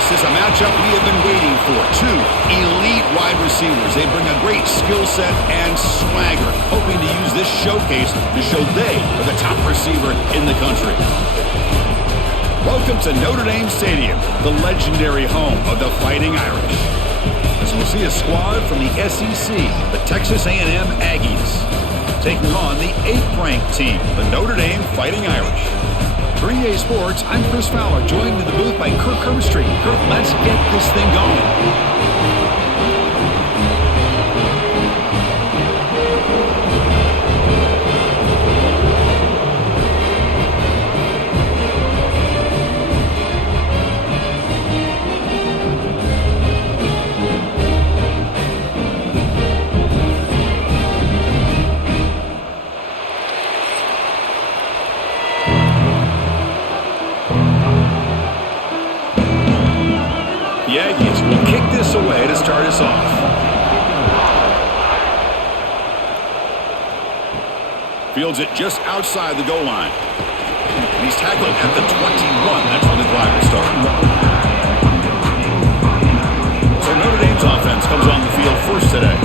This is a matchup we have been waiting for. Two elite wide receivers. They bring a great skill set and swagger, hoping to use this showcase to show they are the top receiver in the country. Welcome to Notre Dame Stadium, the legendary home of the Fighting Irish. As we'll see a squad from the SEC, the Texas A&M Aggies, taking on the 8th-ranked team, the Notre Dame Fighting Irish. For EA Sports, I'm Chris Fowler, joined in the booth by Kirk Herbstreit. Kirk, let's get this thing going. The Aggies will kick this away to start us off. Fields it just outside the goal line. And he's tackled at the 21. That's when the drive will start. So Notre Dame's offense comes on the field first today.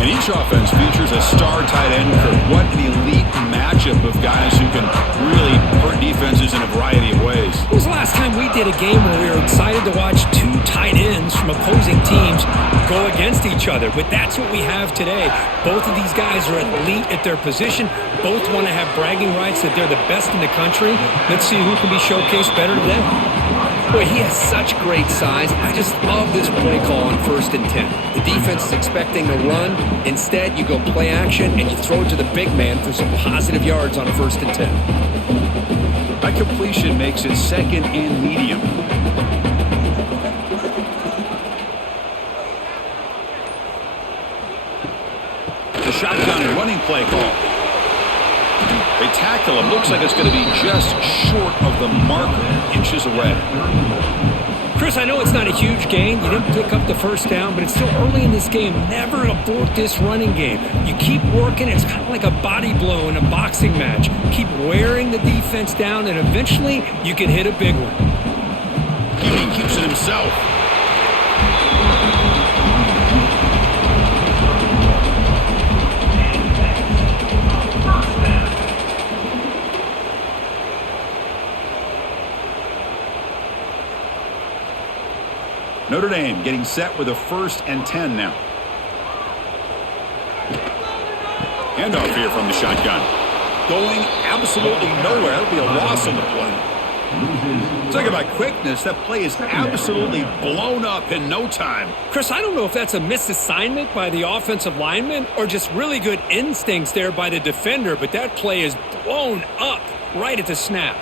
And each offense features a star tight end. What an elite matchup of guys who can really hurt defenses in a variety of ways. When was the last time we did a game where we were excited to watch two tight ends from opposing teams go against each other? But that's what we have today. Both of these guys are elite at their position. Both want to have bragging rights that they're the best in the country. Let's see who can be showcased better today. Boy, he has such great size. I just love this play call on 1st and 10. The defense is expecting a run. Instead, you go play action and you throw it to the big man for some positive yards on a 1st and 10. That completion makes it 2nd and medium. The shotgun running play call. They tackle him. Looks like it's going to be just short of the marker, inches away. Chris, I know it's not a huge gain. You didn't pick up the first down, but it's still early in this game. Never abort this running game. You keep working. It's kind of like a body blow in a boxing match. Keep wearing the defense down, and eventually you can hit a big one. He keeps it himself. Notre Dame getting set with a 1st and 10 now. Handoff here from the shotgun. Going absolutely nowhere. It'll be a loss on the play. Talk about quickness. That play is absolutely blown up in no time. Chris, I don't know if that's a misassignment by the offensive lineman or just really good instincts there by the defender, but that play is blown up right at the snap.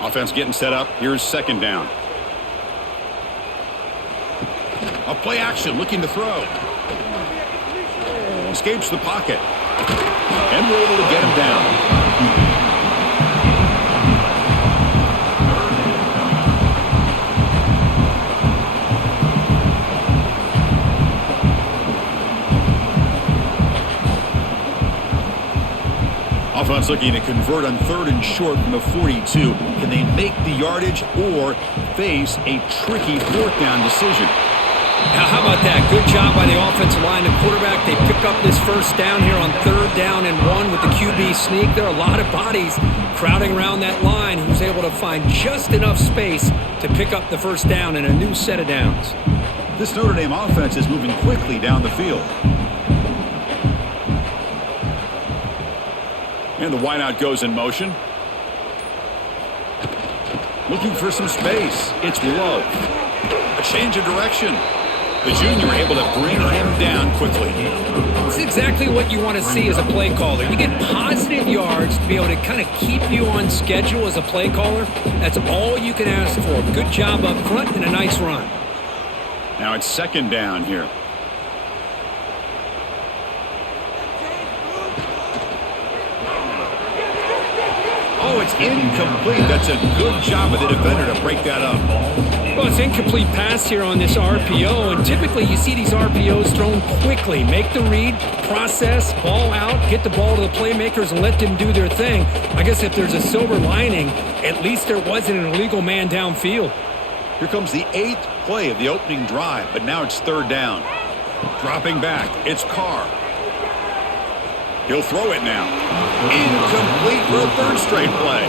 Offense getting set up. Here's 2nd down. A play action, looking to throw. Escapes the pocket. And we're able to get him down. Offense looking to convert on 3rd and short from the 42. Can they make the yardage or face a tricky 4th down decision? Now, how about that? Good job by the offensive line. The quarterback, they pick up this 1st down here on 3rd down and 1 with the QB sneak. There are a lot of bodies crowding around that line. He was able to find just enough space to pick up the 1st down and a new set of downs. This Notre Dame offense is moving quickly down the field. And the wideout goes in motion. Looking for some space. It's Love. A change of direction. The junior able to bring him down quickly. It's exactly what you want to see as a play caller. You get positive yards to be able to kind of keep you on schedule as a play caller. That's all you can ask for. Good job up front and a nice run. Now it's 2nd down here. Oh, it's incomplete. That's a good job of the defender to break that up. Well, it's incomplete pass here on this RPO, and typically you see these RPOs thrown quickly. Make the read, process, ball out, get the ball to the playmakers and let them do their thing. I guess if there's a silver lining, at least there wasn't an illegal man downfield. Here comes the 8th play of the opening drive, but now it's 3rd down. Dropping back, it's Carr. He'll throw it now. Incomplete for a 3rd straight play.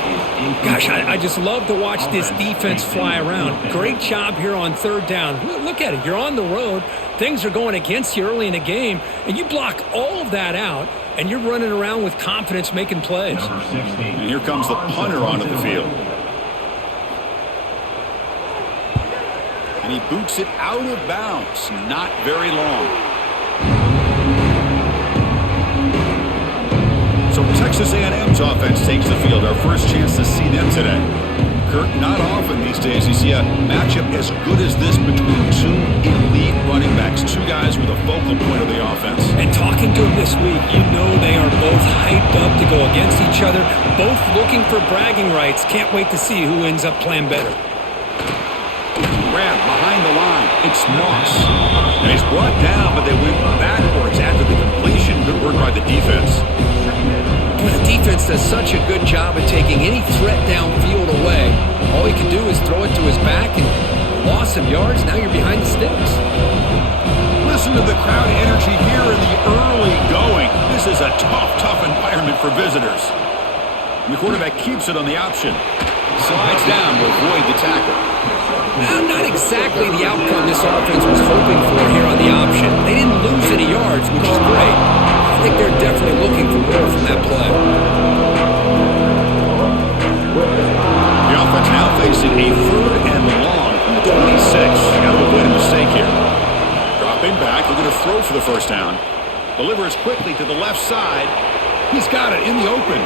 Gosh, I just love to watch this defense fly around. Great job here on 3rd down. Look at it. You're on the road. Things are going against you early in the game, and you block all of that out, and you're running around with confidence making plays. And here comes the punter onto the field. And he boots it out of bounds. Not very long. So Texas A&M's offense takes the field. Our first chance to see them today. Kurt, not often these days you see a matchup as good as this between 2 elite running backs, 2 guys with a focal point of the offense. And talking to them this week, you know they are both hyped up to go against each other, both looking for bragging rights. Can't wait to see who ends up playing better. Grab behind the line. It's Moss. And he's brought down, but they went backwards after the completion. Good work by the defense. Well, the defense does such a good job at taking any threat downfield away. All he can do is throw it to his back, and loss of yards, now you're behind the sticks. Listen to the crowd energy here in the early going. This is a tough environment for visitors. And the quarterback keeps it on the option. Slides down to avoid the tackle. Not exactly the outcome this offense was hoping for here on the option. They didn't lose any yards, which is great. I think they're definitely looking for more from that play. The offense now facing a 3rd and long from the 26. Got to avoid a mistake here. Dropping back, looking to throw for the 1st down. Delivers quickly to the left side. He's got it in the open.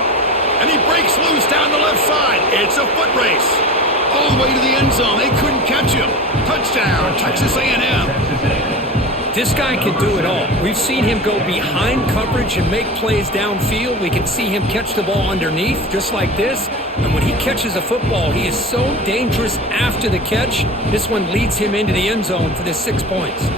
And he breaks loose down the left side. It's a foot race. All the way to the end zone. They couldn't catch him. Touchdown, Texas A&M. This guy can do it all. We've seen him go behind coverage and make plays downfield. We can see him catch the ball underneath, just like this. And when he catches a football, he is so dangerous after the catch. This one leads him into the end zone for the 6 points.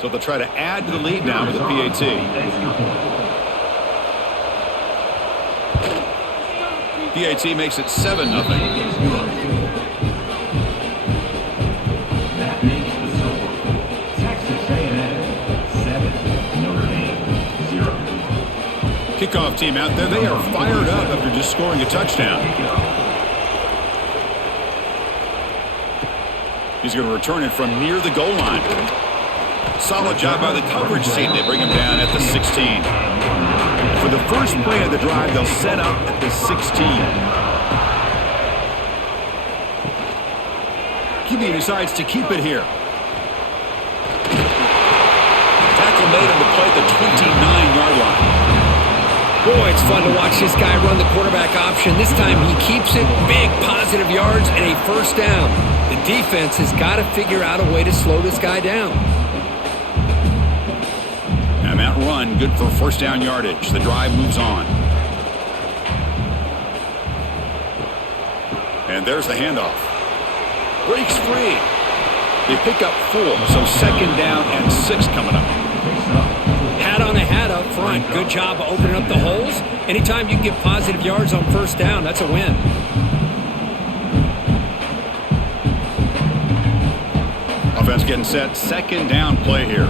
So they'll try to add to the lead now with the PAT. PAT makes it 7-0. That makes the score. Texas A&M 7, Notre Dame 0. Kickoff team out there. They are fired up after just scoring a touchdown. He's going to return it from near the goal line. Solid job by the coverage team. They bring him down at the 16. For the first play of the drive, they'll set up at the 16. QB decides to keep it here. Tackle made on the play at the 29-yard line. Boy, it's fun to watch this guy run the quarterback option. This time he keeps it, big positive yards, and a 1st down. The defense has got to figure out a way to slow this guy down. And that run, good for 1st down yardage. The drive moves on. And there's the handoff. Breaks free. They pick up 4, so 2nd down and 6 coming up. Hat on a hat up front. Good job of opening up the holes. Anytime you can get positive yards on 1st down, that's a win. Offense getting set. 2nd down play here.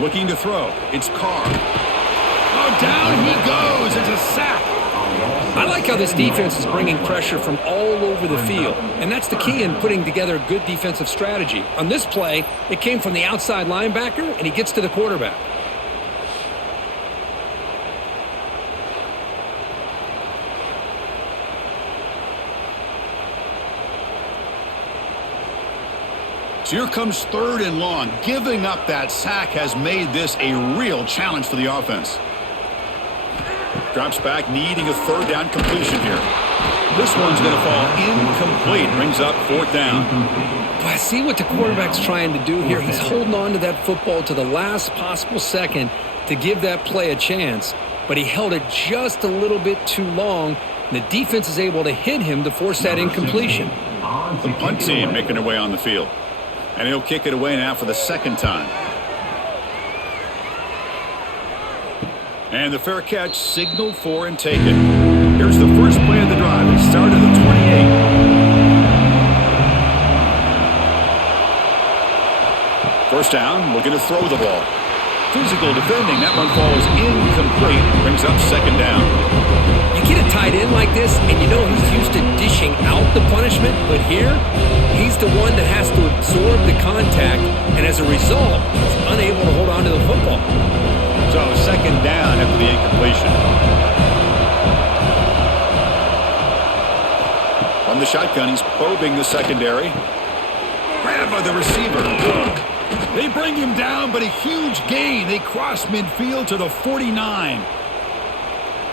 Looking to throw. It's Carr. Oh, down he goes. It's a sack. I like how this defense is bringing pressure from all over the field, and that's the key in putting together a good defensive strategy. On this play, it came from the outside linebacker, and he gets to the quarterback. So here comes 3rd and long. Giving up that sack has made this a real challenge for the offense. Drops back, needing a 3rd down completion here. This one's going to fall incomplete. Brings up 4th down. But I see what the quarterback's trying to do here. He's holding on to that football to the last possible second to give that play a chance, but he held it just a little bit too long, and the defense is able to hit him to force that incompletion. The punt team making their way on the field. And he'll kick it away now for the second time. And the fair catch signaled for and taken. Here's the first play of the drive. They start at the 28. First down, looking to throw the ball. Physical defending. That one falls incomplete. Brings up second down. You get a tight end like this, and you know he's used to dishing out the punishment, but here, he's the one that has to absorb the contact, and as a result, he's unable to hold on to the football. So second down after the incompletion. From the shotgun, he's probing the secondary. Grabbed by the receiver. They bring him down, but a huge gain. They cross midfield to the 49.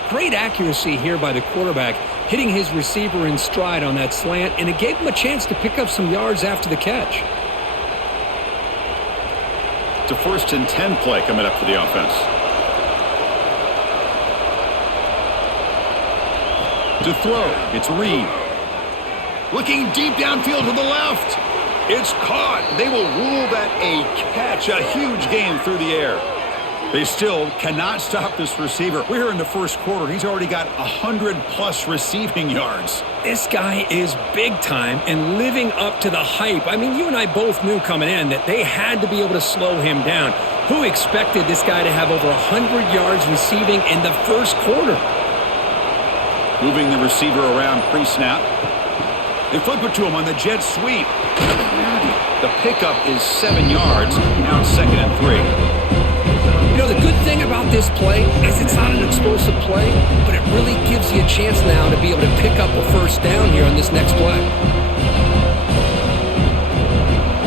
Great accuracy here by the quarterback, hitting his receiver in stride on that slant, and it gave him a chance to pick up some yards after the catch. It's a 1st and 10 play coming up for the offense. To throw, it's Reed. Looking deep downfield to the left. It's caught. They will rule that a catch, a huge gain through the air. They still cannot stop this receiver. We're here in the first quarter. He's already got 100-plus receiving yards. This guy is big time and living up to the hype. I mean, you and I both knew coming in that they had to be able to slow him down. Who expected this guy to have over 100 yards receiving in the first quarter? Moving the receiver around pre-snap. They flip it to him on the jet sweep. The pickup is 7 yards. Now it's 2nd and 3. You know, the good thing about this play is it's not an explosive play, but it really gives you a chance now to be able to pick up a first down here on this next play.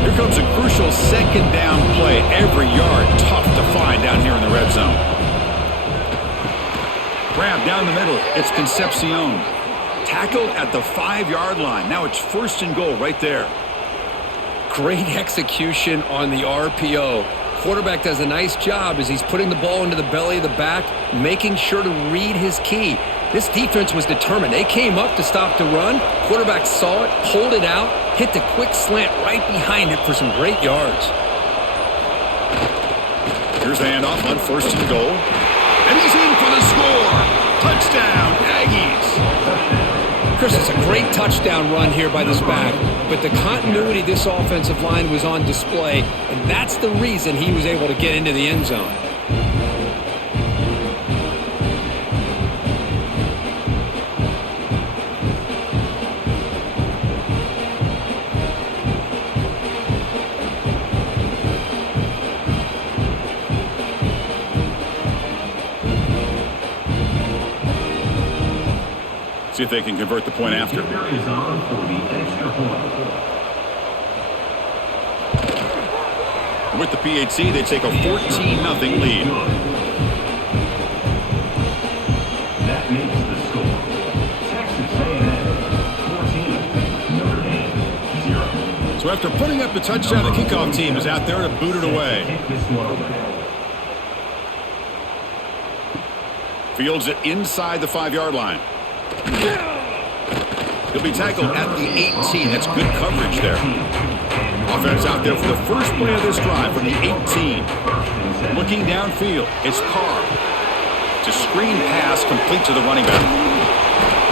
Here comes a crucial second down play. Every yard tough to find down here in the red zone. Grab down the middle. It's Concepcion. Tackled at the 5-yard line. Now it's 1st and goal right there. Great execution on the RPO. Quarterback does a nice job as he's putting the ball into the belly of the back, making sure to read his key. This defense was determined. They came up to stop the run. Quarterback saw it, pulled it out, hit the quick slant right behind it for some great yards. Here's the handoff on 1st and goal. And he's in for the score. Touchdown, Aggies. Chris, it's a great touchdown run here by this back, but the continuity of this offensive line was on display, and that's the reason he was able to get into the end zone. See if they can convert the point after. With the PHC, they take a 14-0 lead. That makes the score. Texas A&M 14, Notre Dame 0. So after putting up the touchdown, the kickoff team is out there to boot it away. Fields it inside the 5-yard line. He'll be tackled at the 18. That's good coverage there. Offense out there for the first play of this drive from the 18. Looking downfield, it's Carr. It's a screen pass complete to the running back.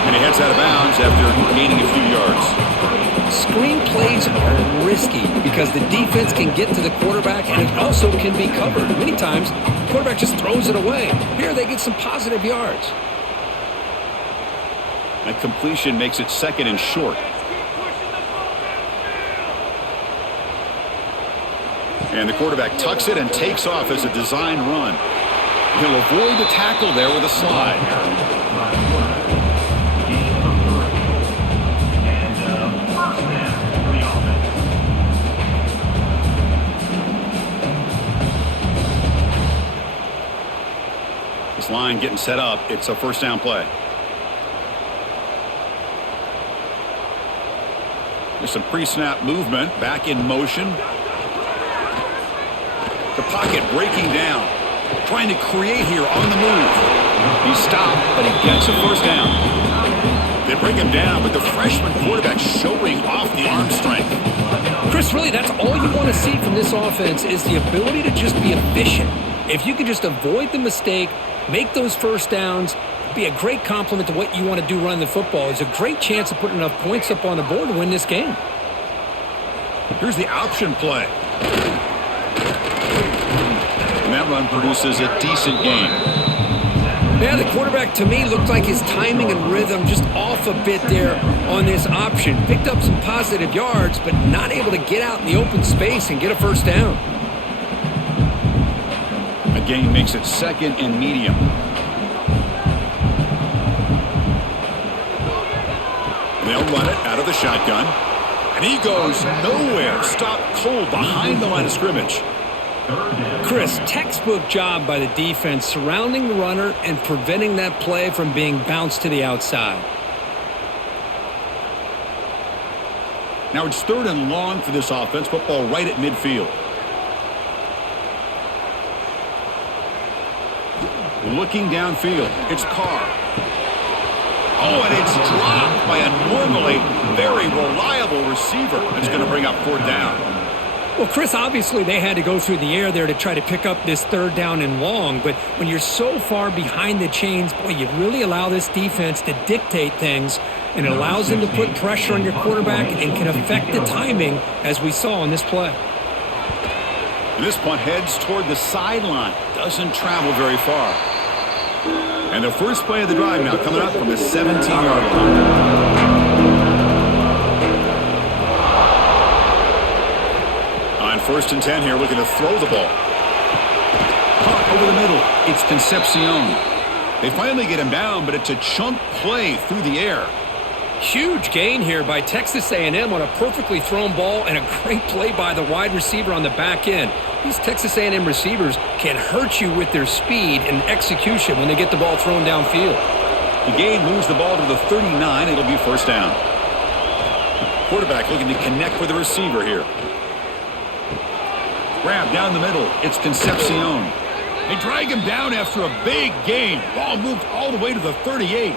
And he heads out of bounds after gaining a few yards. Screen plays are risky because the defense can get to the quarterback and it also can be covered. Many times, the quarterback just throws it away. Here they get some positive yards. That completion makes it 2nd and short. And the quarterback tucks it and takes off as a design run. He'll avoid the tackle there with a slide. This line getting set up. It's a 1st down play. There's some pre-snap movement, back in motion. The pocket breaking down. Trying to create here on the move. He stopped, but he gets a first down. They bring him down, but the freshman quarterback showing off the arm strength. Chris, really, that's all you want to see from this offense is the ability to just be efficient. If you can just avoid the mistake, make those first downs, be a great compliment to what you want to do running the football. It's a great chance of putting enough points up on the board to win this game. Here's the option play. And that run produces a decent gain. Yeah, the quarterback, to me, looked like his timing and rhythm just off a bit there on this option. Picked up some positive yards, but not able to get out in the open space and get a first down. A gain makes it 2nd and medium. They'll run it out of the shotgun. And he goes nowhere. Stopped cold behind the line of scrimmage. Chris, textbook job by the defense surrounding the runner and preventing that play from being bounced to the outside. Now it's 3rd and long for this offense. Football right at midfield. Looking downfield. It's Carr. Oh, and it's dropped by a normally very reliable receiver. That's going to bring up 4th down. Well, Chris, obviously they had to go through the air there to try to pick up this 3rd down and long, but when you're so far behind the chains, boy, you really allow this defense to dictate things, and it allows them to put pressure on your quarterback and can affect the timing, as we saw on this play. This punt heads toward the sideline. Doesn't travel very far. And the first play of the drive now coming up from the 17-yard line. On 1st and 10 here, looking to throw the ball. Caught over the middle. It's Concepcion. They finally get him down, but it's a chunk play through the air. Huge gain here by Texas A&M on a perfectly thrown ball and a great play by the wide receiver on the back end. These Texas A&M receivers can hurt you with their speed and execution when they get the ball thrown downfield. The gain moves the ball to the 39. It'll be 1st down. Quarterback looking to connect with the receiver here. Grab down the middle. It's Concepcion. They drag him down after a big gain. Ball moved all the way to the 38.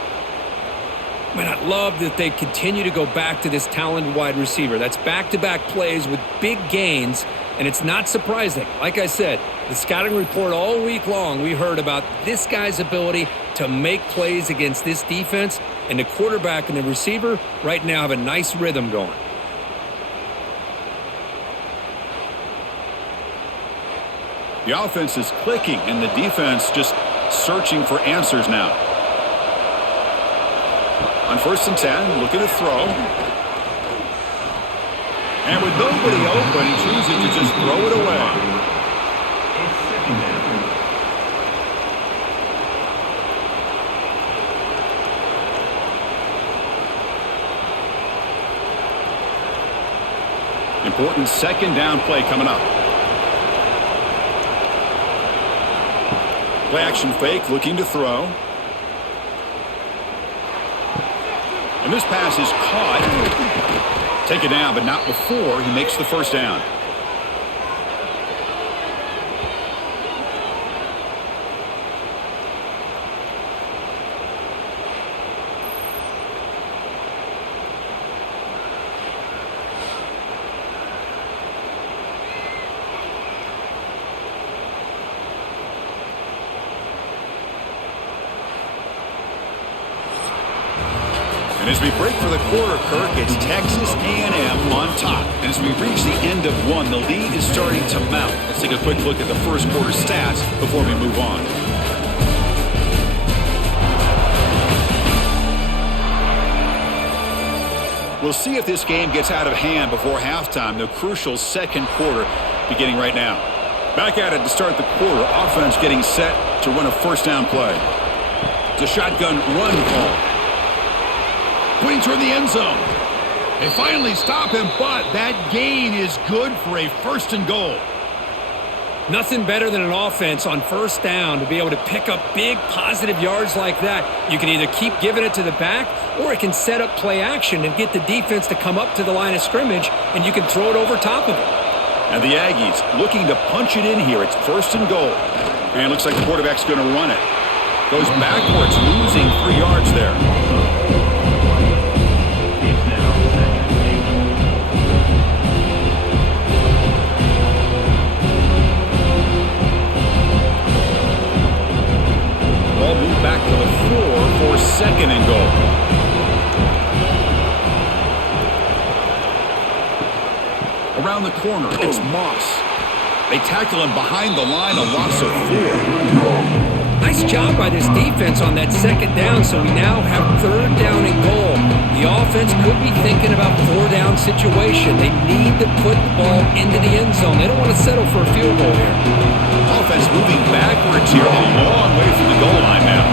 Man, I love that they continue to go back to this talented wide receiver. That's back-to-back plays with big gains, and it's not surprising. Like I said, the scouting report all week long, we heard about this guy's ability to make plays against this defense, and the quarterback and the receiver right now have a nice rhythm going. The offense is clicking, and the defense just searching for answers now. On 1st and 10, looking to throw. And with nobody open, choosing to just throw it away. Important 2nd down play coming up. Play action fake, looking to throw. And this pass is caught. Take it down, but not before he makes the first down. And as we break for the quarter, Kirk, it's Texas A&M on top. And as we reach the end of one, the lead is starting to mount. Let's take a quick look at the first quarter stats before we move on. We'll see if this game gets out of hand before halftime, the crucial 2nd quarter beginning right now. Back at it to start the quarter. Offense getting set to run a 1st down play. It's a shotgun run call. Pointing toward the end zone. They finally stop him, but that gain is good for a 1st and goal. Nothing better than an offense on 1st down to be able to pick up big positive yards like that. You can either keep giving it to the back, or it can set up play action and get the defense to come up to the line of scrimmage, and you can throw it over top of it. And the Aggies looking to punch it in here. It's 1st and goal. And looks like the quarterback's going to run it. Goes backwards, losing 3 yards there. It's now 2nd and 8. Ball moved back to the 4 for 2nd and goal. Around the corner, it's Moss. They tackle him behind the line, a loss of 4. Nice job by this defense on that 2nd down, so we now have 3rd down and goal. The offense could be thinking about 4-down situation. They need to put the ball into the end zone. They don't want to settle for a field goal here. Offense moving backwards here, a long way from the goal line now.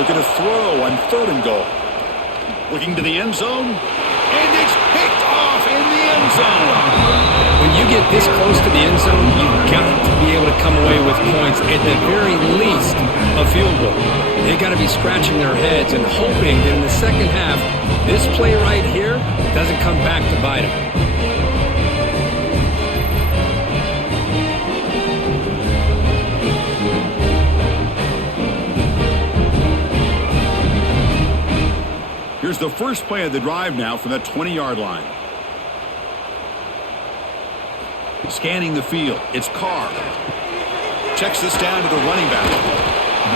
Looking to throw on 3rd and goal. Looking to the end zone, and it's picked off in the end zone. When you get this close to the end zone, you've got to be able to come away with points, at the very least, a field goal. They got to be scratching their heads and hoping that in the second half, this play right here doesn't come back to bite them. Here's the first play of the drive now from that 20-yard line. Scanning the field, it's Carr. Checks this down to the running back.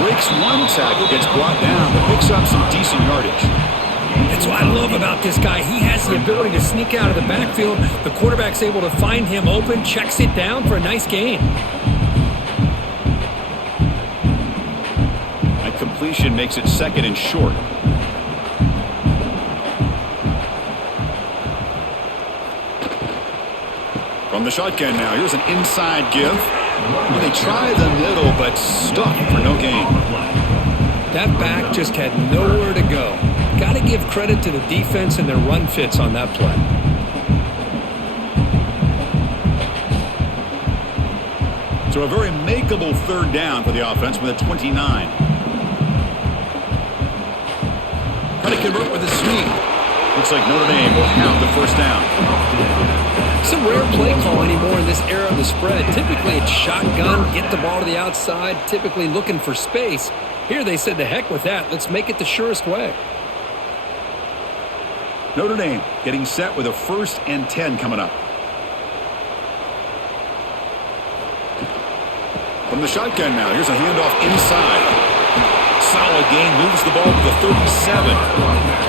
Breaks one tackle, gets brought down, but picks up some decent yardage. That's what I love about this guy. He has the ability to sneak out of the backfield. The quarterback's able to find him open, checks it down for a nice gain. A completion makes it 2nd and short. From the shotgun now, here's an inside give. Well, they try the middle, but stuck for no gain. That back just had nowhere to go. Got to give credit to the defense and their run fits on that play. So a very makeable 3rd down for the offense with a 29. Trying to convert with a sweep. Looks like Notre Dame will have the 1st down. Some rare play call anymore in this era of the spread. Typically it's shotgun, get the ball to the outside, typically looking for space. Here they said, the heck with that. Let's make it the surest way. Notre Dame getting set with a 1st and 10 coming up. From the shotgun now, here's a handoff inside. Solid gain, moves the ball to the 37.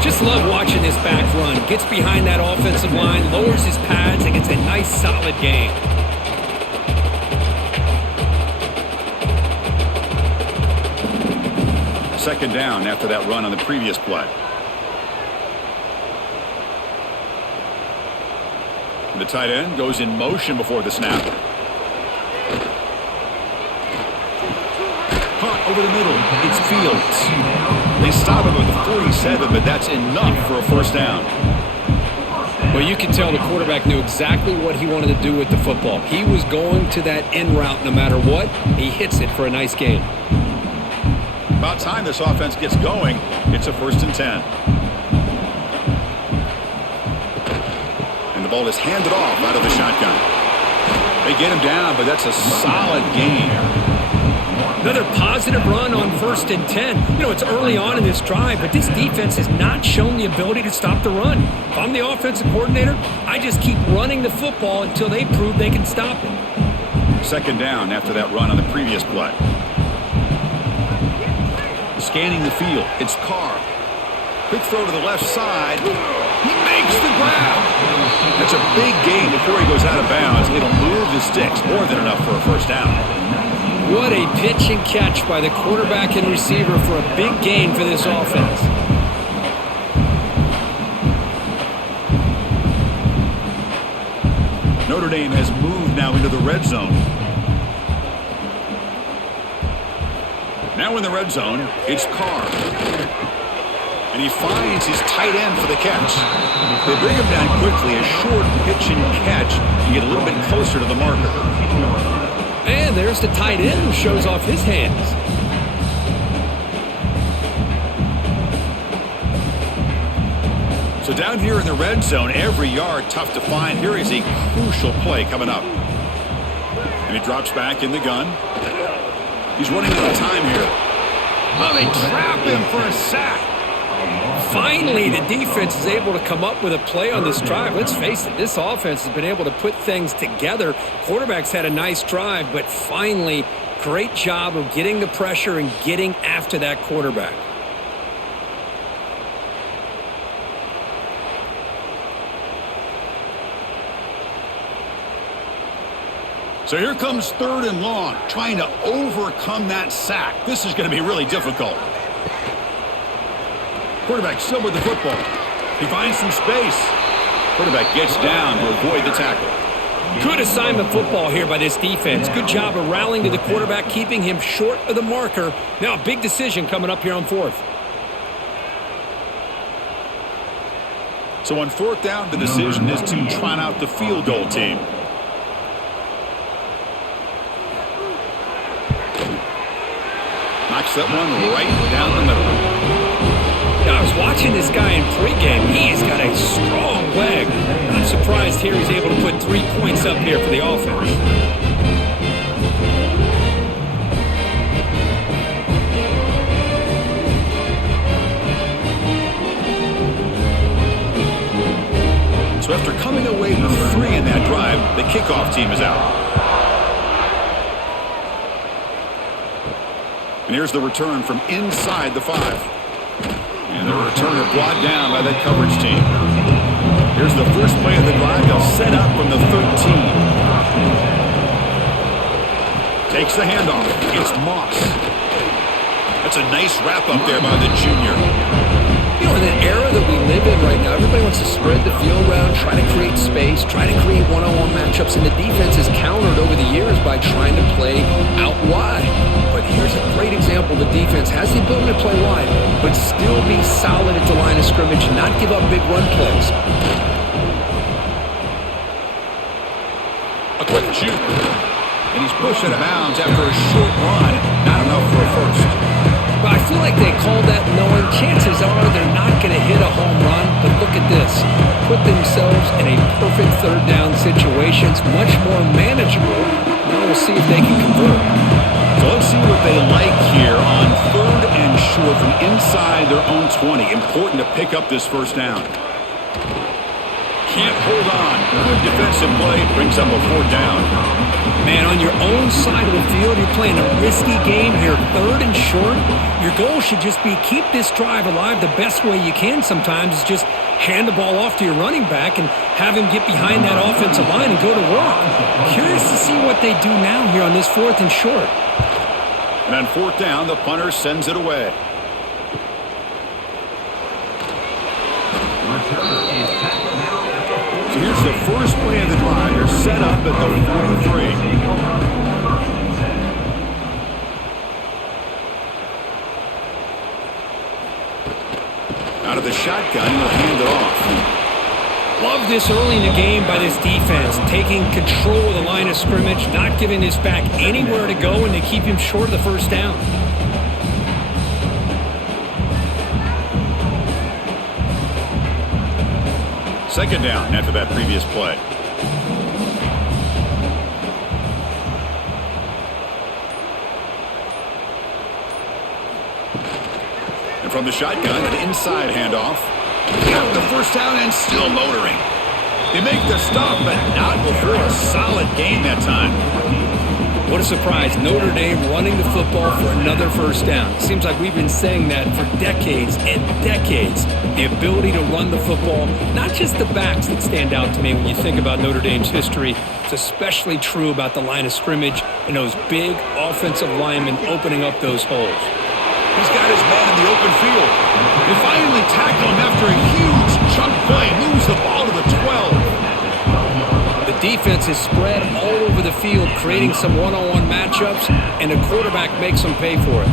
Just love watching this back run. Gets behind that offensive line, lowers his pads, and gets a nice solid gain. Second down after that run on the previous play. The tight end goes in motion before the snap. Caught over the middle. It's Fields. They stop him with the 47, but that's enough for a 1st down. Well, you can tell the quarterback knew exactly what he wanted to do with the football. He was going to that in route no matter what. He hits it for a nice gain. About time this offense gets going. It's a 1st and 10. And the ball is handed off out of the shotgun. They get him down, but that's a solid gain. Another positive run on 1st and 10. You know, it's early on in this drive, but this defense has not shown the ability to stop the run. If I'm the offensive coordinator, I just keep running the football until they prove they can stop it. 2nd down after that run on the previous play. Scanning the field, it's Carr. Quick throw to the left side. He makes the grab. That's a big gain before he goes out of bounds. It'll move the sticks, more than enough for a 1st down. What a pitch and catch by the quarterback and receiver for a big gain for this offense. Notre Dame has moved now into the red zone. Now in the red zone, it's Carr. And he finds his tight end for the catch. They bring him down quickly, a short pitch and catch to get a little bit closer to the marker. And there's the tight end who shows off his hands. So down here in the red zone, every yard tough to find. Here is a crucial play coming up. And he drops back in the gun. He's running out of time here. Oh, they trap him for a sack. Finally, the defense is able to come up with a play on this drive. Let's face it, this offense has been able to put things together. Quarterback's had a nice drive, but finally, great job of getting the pressure and getting after that quarterback. So here comes 3rd and long, trying to overcome that sack. This is going to be really difficult. Quarterback still with the football. He finds some space. Quarterback gets down to avoid the tackle. Good assignment football here by this defense. Good job of rallying to the quarterback, keeping him short of the marker. Now a big decision coming up here on 4th. So on 4th down, the decision is to trot out the field goal team. Knocks that one right down the middle. Now, I was watching this guy in pregame. He's got a strong leg. I'm surprised here he's able to put 3 points up here for the offense. So after coming away with 3 in that drive, the kickoff team is out. And here's the return from inside the 5. And the returner brought down by that coverage team. Here's the first play of the drive. They'll set up from the 13. Takes the handoff. It's Moss. That's a nice wrap up there by the junior. You know, in the era that we live in right now, everybody wants to spread the field around, try to create space, try to create one-on-one matchups, and the defense has countered over the years by trying to play out wide. But here's a great example. The defense has the ability to play wide, but still be solid at the line of scrimmage, not give up big run plays. A quick shoot. And he's pushed out of bounds after a short run. Not enough for a first. But I feel like they called that knowing chances are they're not going to hit a home run. But look at this. Put themselves in a perfect 3rd down situation. It's much more manageable. Now we'll see if they can convert. So let's see what they like here on 3rd and short from inside their own 20. Important to pick up this first down. Can't hold on. Good defensive play. Brings up a 4th down. Man, on your own side of the field, you're playing a risky game here, 3rd and short. Your goal should just be keep this drive alive the best way you can sometimes is just hand the ball off to your running back and have him get behind that offensive line and go to work. Curious to see what they do now here on this 4th and short. And on 4th down, the punter sends it away. So here's the first play of the drive. They're set up at the 43. Out of the shotgun, he'll hand it off. Love this early in the game by this defense, taking control of the line of scrimmage, not giving this back anywhere to go, and they keep him short of the first down. Second down after that previous play. And from the shotgun, an inside handoff. Got the first down and still motoring. They make the stop, but not before a solid gain that time. What a surprise. Notre Dame running the football for another first down. Seems like we've been saying that for decades and decades. The ability to run the football, not just the backs that stand out to me when you think about Notre Dame's history. It's especially true about the line of scrimmage and those big offensive linemen opening up those holes. He's got his man in the open field. They finally tackle him after a huge chunk play. Moves the ball to the 12. The defense is spread all over the field, creating some one-on-one matchups, and the quarterback makes them pay for it.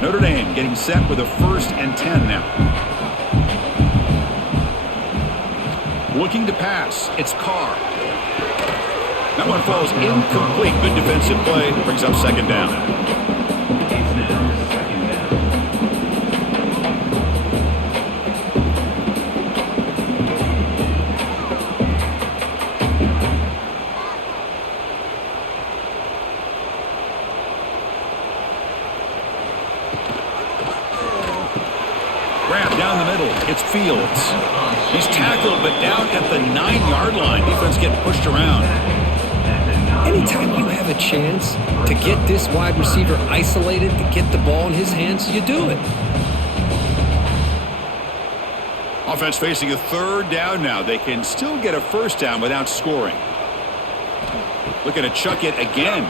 Notre Dame getting set with a 1st and 10 now. Looking to pass. It's Carr. That one falls incomplete. Good defensive play. Brings up second down. It's Fields. He's tackled, but down at the 9-yard line. Defense getting pushed around. Anytime you have a chance to get this wide receiver isolated, to get the ball in his hands, you do it. Offense facing a 3rd down now. They can still get a 1st down without scoring. Looking to chuck it again.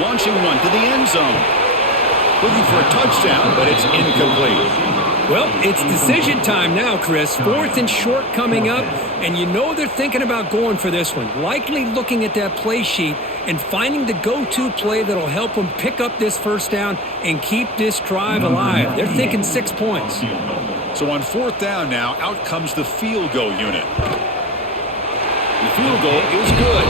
Launching one to the end zone. Looking for a touchdown, but it's incomplete. Well, it's decision time now, Chris. 4th and short coming up, and you know they're thinking about going for this one. Likely looking at that play sheet and finding the go-to play that'll help them pick up this 1st down and keep this drive alive. They're thinking 6 points. So on 4th down now, out comes the field goal unit. The field goal is good.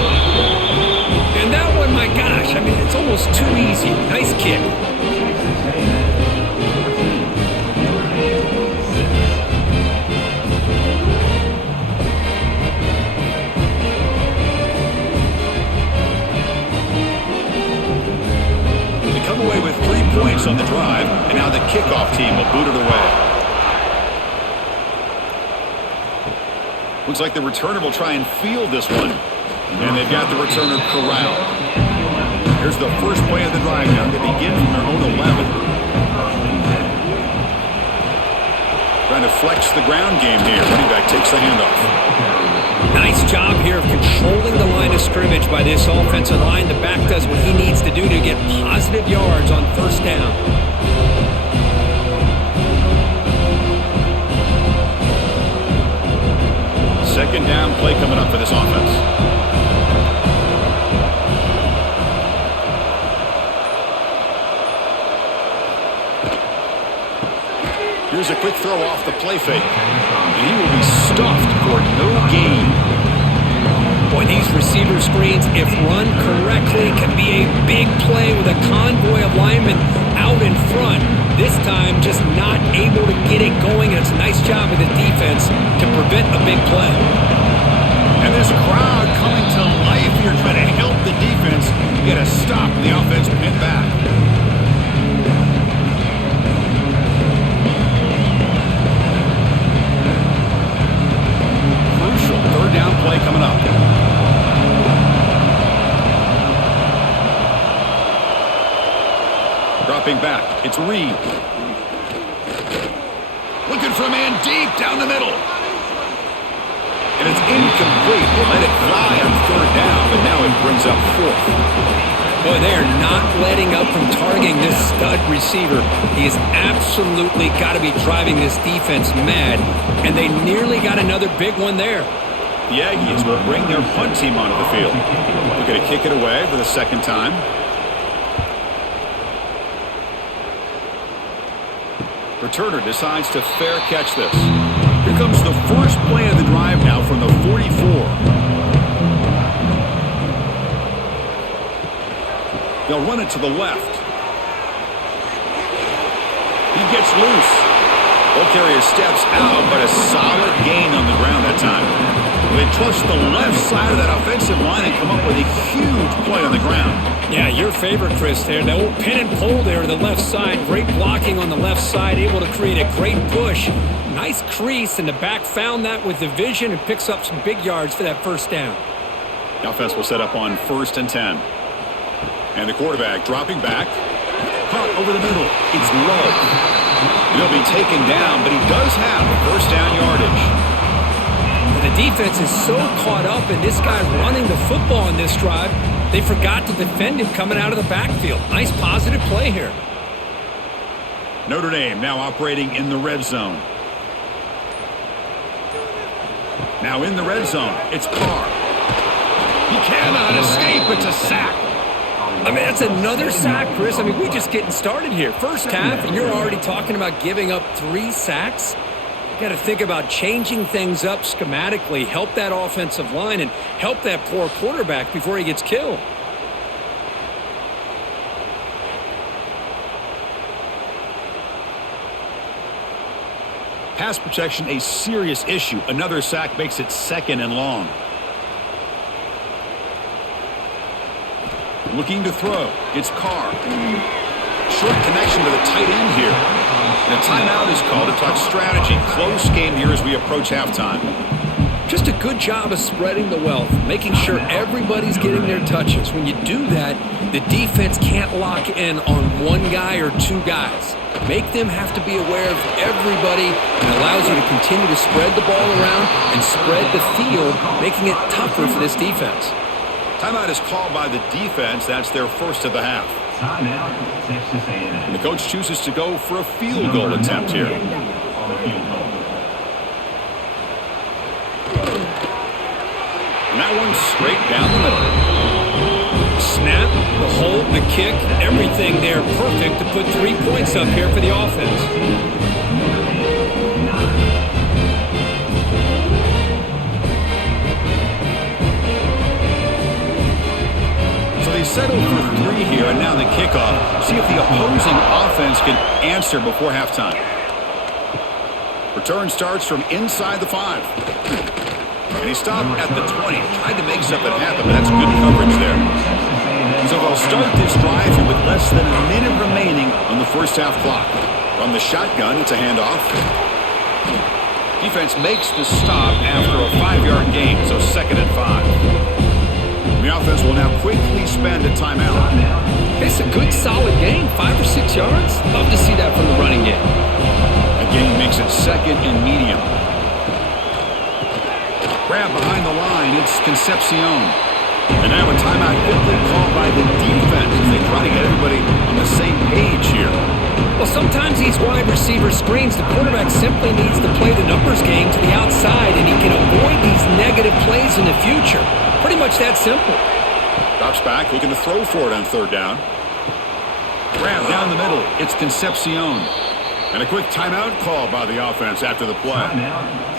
And that one, my gosh, I mean, it's almost too easy. Nice kick. They come away with 3 points on the drive, and now the kickoff team will boot it away. Looks like the returner will try and field this one. And they've got the returner corralled. Here's the first play of the drive now. They begin from their own 11. Trying to flex the ground game here. Running back takes the handoff. Nice job here of controlling the line of scrimmage by this offensive line. The back does what he needs to do to get positive yards on 1st down. 2nd down play coming up for this offense. Here's a quick throw off the play fake. And he will be stuffed for no gain. Boy, these receiver screens, if run correctly, can be a big play with a convoy of linemen out in front. This time, just not able to get it going. And it's a nice job of the defense to prevent a big play. And this crowd coming to life here, trying to help the defense get a stop in the offense pin back. Crucial 3rd down play coming up. Dropping back, it's Reed. Looking for a man deep down the middle. And it's incomplete. They let it fly on 3rd down, but now it brings up 4th. Boy, they are not letting up from targeting this stud receiver. He has absolutely got to be driving this defense mad, and they nearly got another big one there. The Aggies will bring their punt team onto the field. Looking to kick it away for the 2nd time. Returner decides to fair catch this. Here comes the first play of the drive now from the 44. They'll run it to the left. He gets loose. Ball carrier steps out, but a solid gain on the ground that time. They trust the left side of that offensive line and come up with a huge play on the ground. Yeah, your favorite, Chris, there. That old pin and pull there to the left side. Great blocking on the left side, able to create a great push. Nice crease, and the back found that with the vision and picks up some big yards for that 1st down. The offense will set up on 1st and 10. And the quarterback dropping back. Caught over the middle. It's Love. He'll be taken down, but he does have a 1st down yardage. The defense is so caught up in this guy running the football in this drive, they forgot to defend him coming out of the backfield. Nice positive play here. Notre Dame now operating in the red zone. Now in the red zone, it's Carr. He cannot escape. It's a sack. I mean, that's another sack, Chris. I mean, we're just getting started here. 1st half, and you're already talking about giving up 3 sacks. You got to think about changing things up schematically, help that offensive line, and help that poor quarterback before he gets killed. Pass protection, a serious issue. Another sack makes it 2nd and long. Looking to throw. It's Carr. Short connection to the tight end here. And a timeout is called to talk strategy. Close game here as we approach halftime. Just a good job of spreading the wealth, making sure everybody's getting their touches. When you do that, the defense can't lock in on one guy or two guys. Make them have to be aware of everybody, and allows you to continue to spread the ball around and spread the field, making it tougher for this defense. Timeout is called by the defense. That's their first of the half. Timeout, Texas A&M. And the coach chooses to go for a field goal attempt here. On the field goal. And that one's straight down the middle. Snap, the hold, the kick, everything there perfect to put 3 points up here for the offense. So they settle for 3 here, and now the kickoff. See if the opposing offense can answer before halftime. Return starts from inside the 5. And he stopped at the 20. Tried to make something happen, but that's good coverage there. So they'll start this drive here with less than a minute remaining on the first half clock. From the shotgun, it's a handoff. Defense makes the stop after a 5-yard gain, so 2nd and 5. The offense will now quickly spend a timeout. It's a good, solid gain, 5 or 6 yards. Love to see that from the running game. The gain makes it 2nd and medium. Grab behind the line, it's Concepcion. And now a timeout quickly called by the defense as they try to get everybody on the same page here. Well, sometimes these wide receiver screens, the quarterback simply needs to play the numbers game to the outside, and he can avoid these negative plays in the future. Pretty much that simple. Drops back, looking to throw for it on 3rd down. Grab down the middle, it's Concepcion. And a quick timeout call by the offense after the play.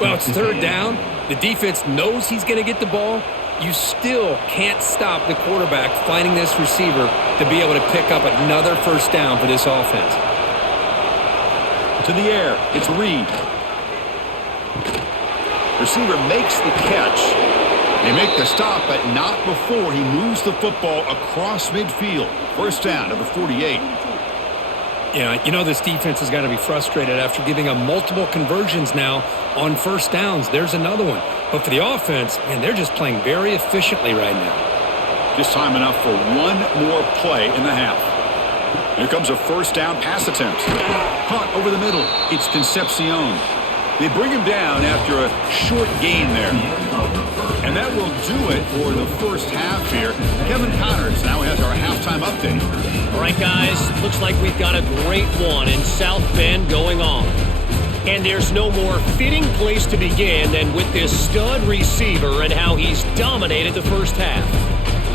Well, it's 3rd down. The defense knows he's going to get the ball. You still can't stop the quarterback finding this receiver to be able to pick up another 1st down for this offense. To the air, it's Reed. Receiver makes the catch. They make the stop, but not before he moves the football across midfield. 1st down to the 48. Yeah, you know this defense has got to be frustrated after giving up multiple conversions now on 1st downs. There's another one. But for the offense, man, they're just playing very efficiently right now. Just time enough for one more play in the half. Here comes a 1st down pass attempt. Caught over the middle. It's Concepcion. They bring him down after a short gain there. And that will do it for the first half here. Kevin Connors now has our halftime update. All right, guys, looks like we've got a great one in South Bend going on. And there's no more fitting place to begin than with this stud receiver and how he's dominated the first half.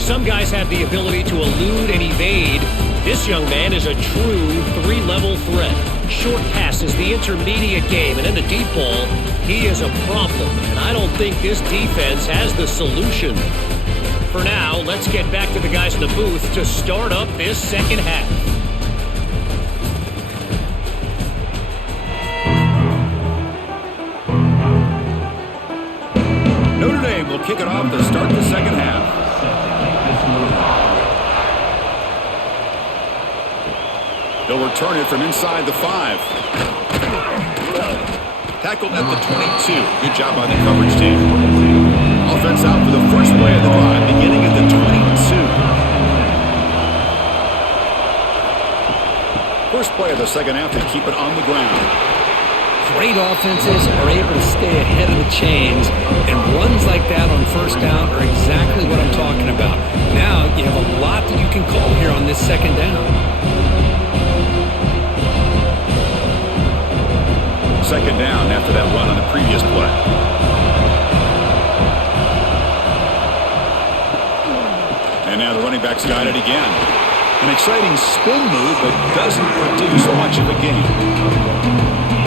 Some guys have the ability to elude and evade. This young man is a true 3-level threat. Short passes, the intermediate game, and in the deep ball, he is a problem. And I don't think this defense has the solution. For now, let's get back to the guys in the booth to start up this second half. Notre Dame will kick it off to start the second half. They'll return it from inside the 5. Tackled at the 22. Good job by the coverage team. Offense out for the first play of the drive, beginning at the 22. First play of the second half to keep it on the ground. Great offenses are able to stay ahead of the chains, and runs like that on 1st down are exactly what I'm talking about. Now you have a lot that you can call here on this 2nd down. 2nd down after that run on the previous play. And now the running back's got it again. An exciting spin move, but doesn't produce much of a gain.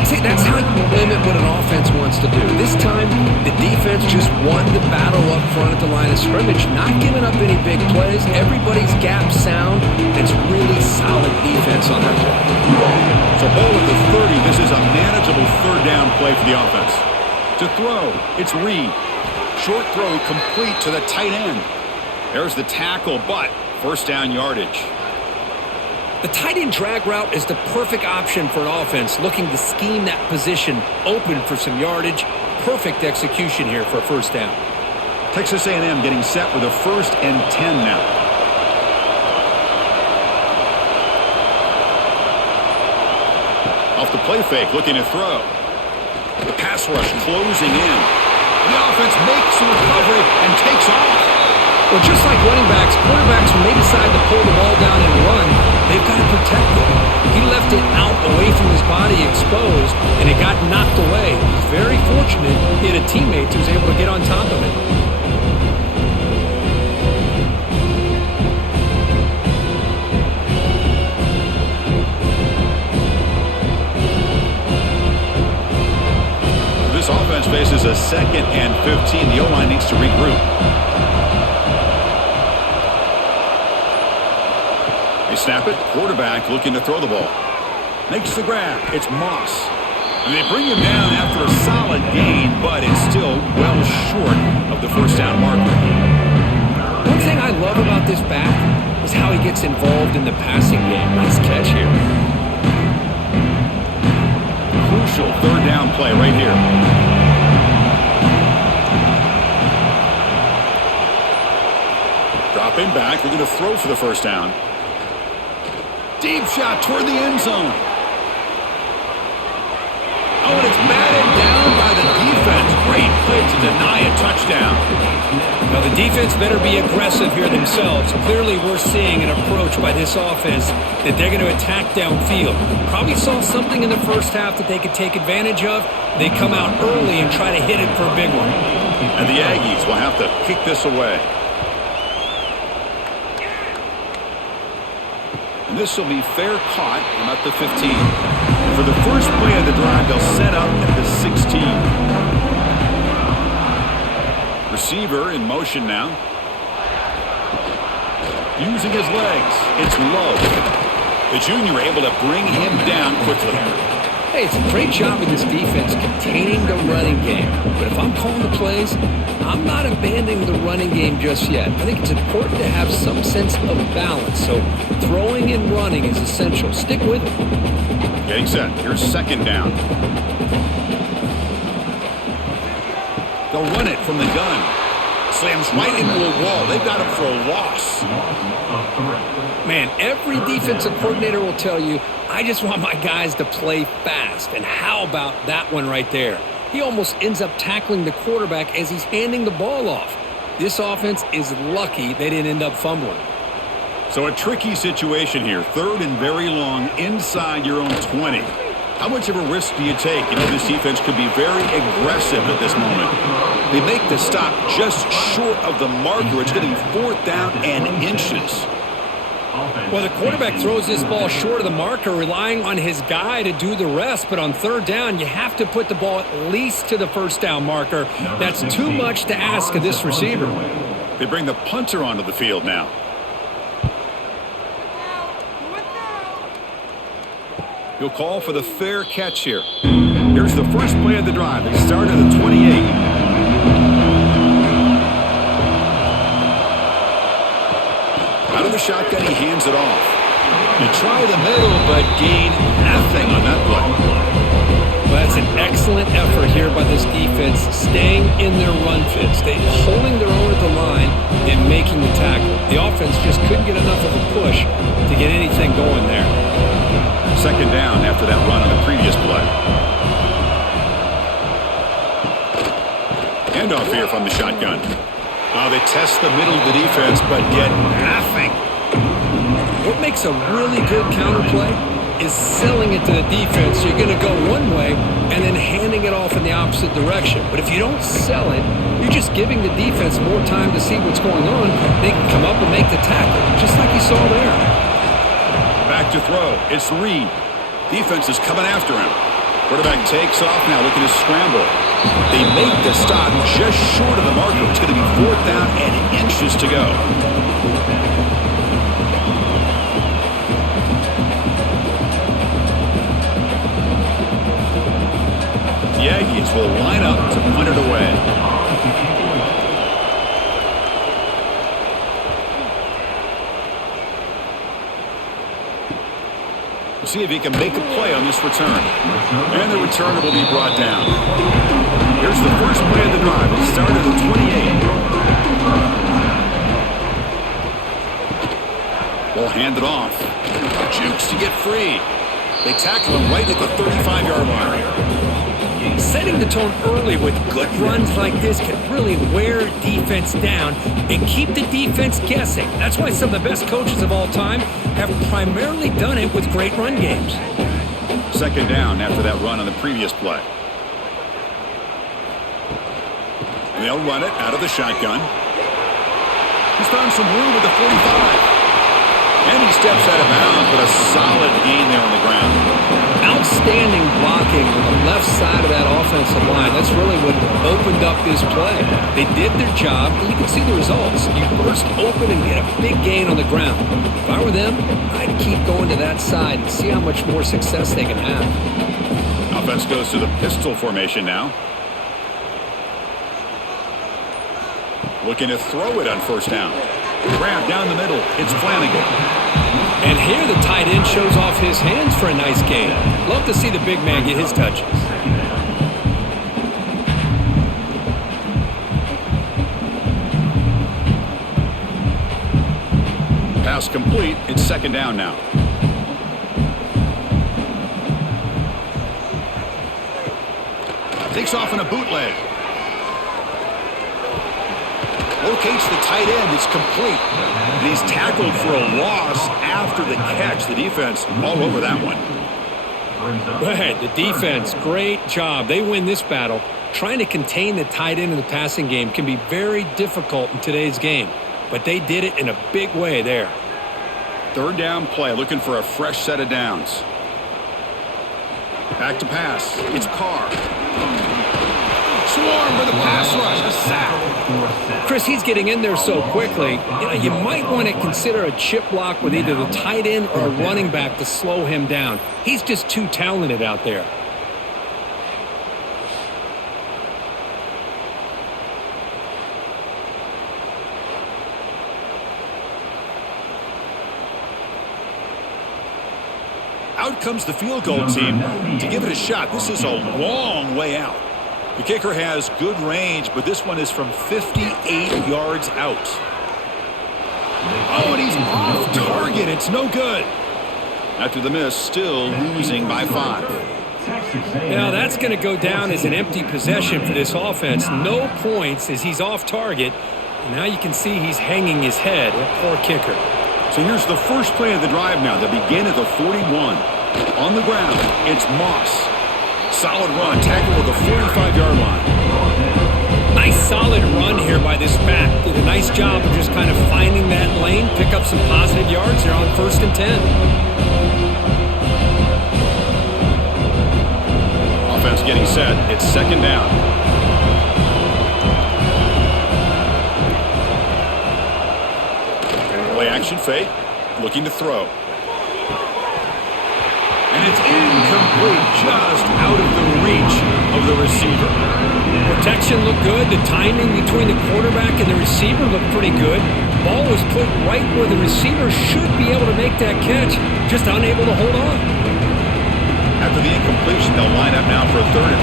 See, that's how you limit what an offense wants to do. This time, the defense just won the battle up front at the line of scrimmage, not giving up any big plays. Everybody's gap sound. It's really solid defense on that play. So ball at the 30. This is a manageable 3rd down play for the offense. To throw, it's Reed. Short throw complete to the tight end. There's the tackle, but 1st down yardage. The tight end drag route is the perfect option for an offense looking to scheme that position open for some yardage. Perfect execution here for a first down. Texas A&M getting set with a 1st and 10 now. Off the play fake, looking to throw. The pass rush closing in. The offense makes the recovery and takes off. Well, just like running backs, quarterbacks, when they decide to pull the ball down and run, they've got to protect it. He left it out away from his body exposed, and it got knocked away. He's very fortunate he had a teammate who was able to get on top of it. This offense faces a 2nd and 15. The O-line needs to regroup. They snap it. Quarterback looking to throw the ball. Makes the grab. It's Moss. And they bring him down after a solid gain, but it's still well short of the first down marker. One thing I love about this back is how he gets involved in the passing game. Nice catch here. Crucial 3rd down play right here. Dropping back, looking to throw for the first down. Deep shot toward the end zone. Oh, and it's batted down by the defense. Great play to deny a touchdown. Now, the defense better be aggressive here themselves. Clearly, we're seeing an approach by this offense that they're going to attack downfield. Probably saw something in the first half that they could take advantage of. They come out early and try to hit it for a big one. And the Aggies will have to kick this away. And this will be fair caught about the 15. And for the first play of the drive, they'll set up at the 16. Receiver in motion now. Using his legs. It's low. The junior able to bring him down quickly. Hey, it's a great job with this defense containing the running game. But if I'm calling the plays, I'm not abandoning the running game just yet. I think it's important to have some sense of balance. So throwing and running is essential. Stick with it. Getting set. Here's 2nd down. They'll run it from the gun. Slams right into a wall. They've got him for a loss. Man, every defensive coordinator will tell you, I just want my guys to play fast. And how about that one right there? He almost ends up tackling the quarterback as he's handing the ball off. This offense is lucky they didn't end up fumbling. So a tricky situation here. 3rd and very long inside your own 20. How much of a risk do you take? You know, this defense could be very aggressive at this moment. They make the stop just short of the marker. It's going to be 4th down and inches. Well, the quarterback throws this ball short of the marker, relying on his guy to do the rest. But on 3rd down, you have to put the ball at least to the first down marker. That's too much to ask of this receiver. They bring the punter onto the field now. He'll call for the fair catch here. Here's the first play of the drive. They start at the 28. Out of the shotgun, he hands it off. They try the middle, but gain nothing on that play. Well, that's an excellent effort here by this defense, staying in their run fits. They holding their own at the line and making the tackle. The offense just couldn't get enough of a push to get anything going there. 2nd down after that run on the previous play. Handoff here from the shotgun. They test the middle of the defense, but get nothing. What makes a really good counterplay is selling it to the defense. You're going to go one way and then handing it off in the opposite direction. But if you don't sell it, you're just giving the defense more time to see what's going on. They can come up and make the tackle, just like you saw there. Back to throw. It's Reed. Defense is coming after him. Quarterback takes off now, looking to scramble. They make the stop just short of the marker. It's going to be 4th down and inches to go. The Aggies will line up to punt it away. see if he can make a play on this return. And the return will be brought down. Here's the first play of the drive. It started at the 28. Ball handed off. Jukes to get free. They tackle him right at the 35-yard line. Setting the tone early with good runs like this can really wear defense down and keep the defense guessing. That's why some of the best coaches of all time have primarily done it with great run games. Second down after that run on the previous play. They'll run it out of the shotgun. He's found some room with the 45. And he steps out of bounds, but a solid gain there on the ground. Outstanding blocking on the left side of that offensive line. That's really what opened up this play. They did their job, and you can see the results. You burst open and get a big gain on the ground. If I were them, I'd keep going to that side and see how much more success they can have. Offense goes to the pistol formation now. Looking to throw it on first down. Grab down the middle. It's Flanagan. And here the tight end shows off his hands for a nice gain. Love to see the big man get his touches. Pass complete. It's second down now. Takes off in a bootleg. Locates the tight end. It's complete. And he's tackled for a loss after the catch. The defense all over that one. Right, the defense, great job. They win this battle. Trying to contain the tight end in the passing game can be very difficult in today's game. But they did it in a big way there. Third down play. Looking for a fresh set of downs. Back to pass. It's Carr. Swarm with a pass rush. A sack. Chris, he's getting in there so quickly. You might want to consider a chip block with either the tight end or a running back to slow him down. He's just too talented out there. Out comes the field goal team to give it a shot. This is a long way out. The kicker has good range, but this one is from 58 yards out. Oh, and he's off target. It's no good. After the miss, still losing by 5. Now that's going to go down as an empty possession for this offense. No points as he's off target. And now you can see he's hanging his head. That poor kicker. So here's the first play of the drive now. They begin at the 41. On the ground, it's Moss. Solid run, tackle at the 45-yard line. Nice solid run here by this back. Did a nice job of just kind of finding that lane, pick up some positive yards. They're on 1st and 10. Offense getting set. It's second down. Play action fake. Looking to throw. And it's incomplete, just out of the reach of the receiver. Protection looked good. The timing between the quarterback and the receiver looked pretty good. Ball was put right where the receiver should be able to make that catch, just unable to hold on. After the incompletion, they'll line up now for a 3rd and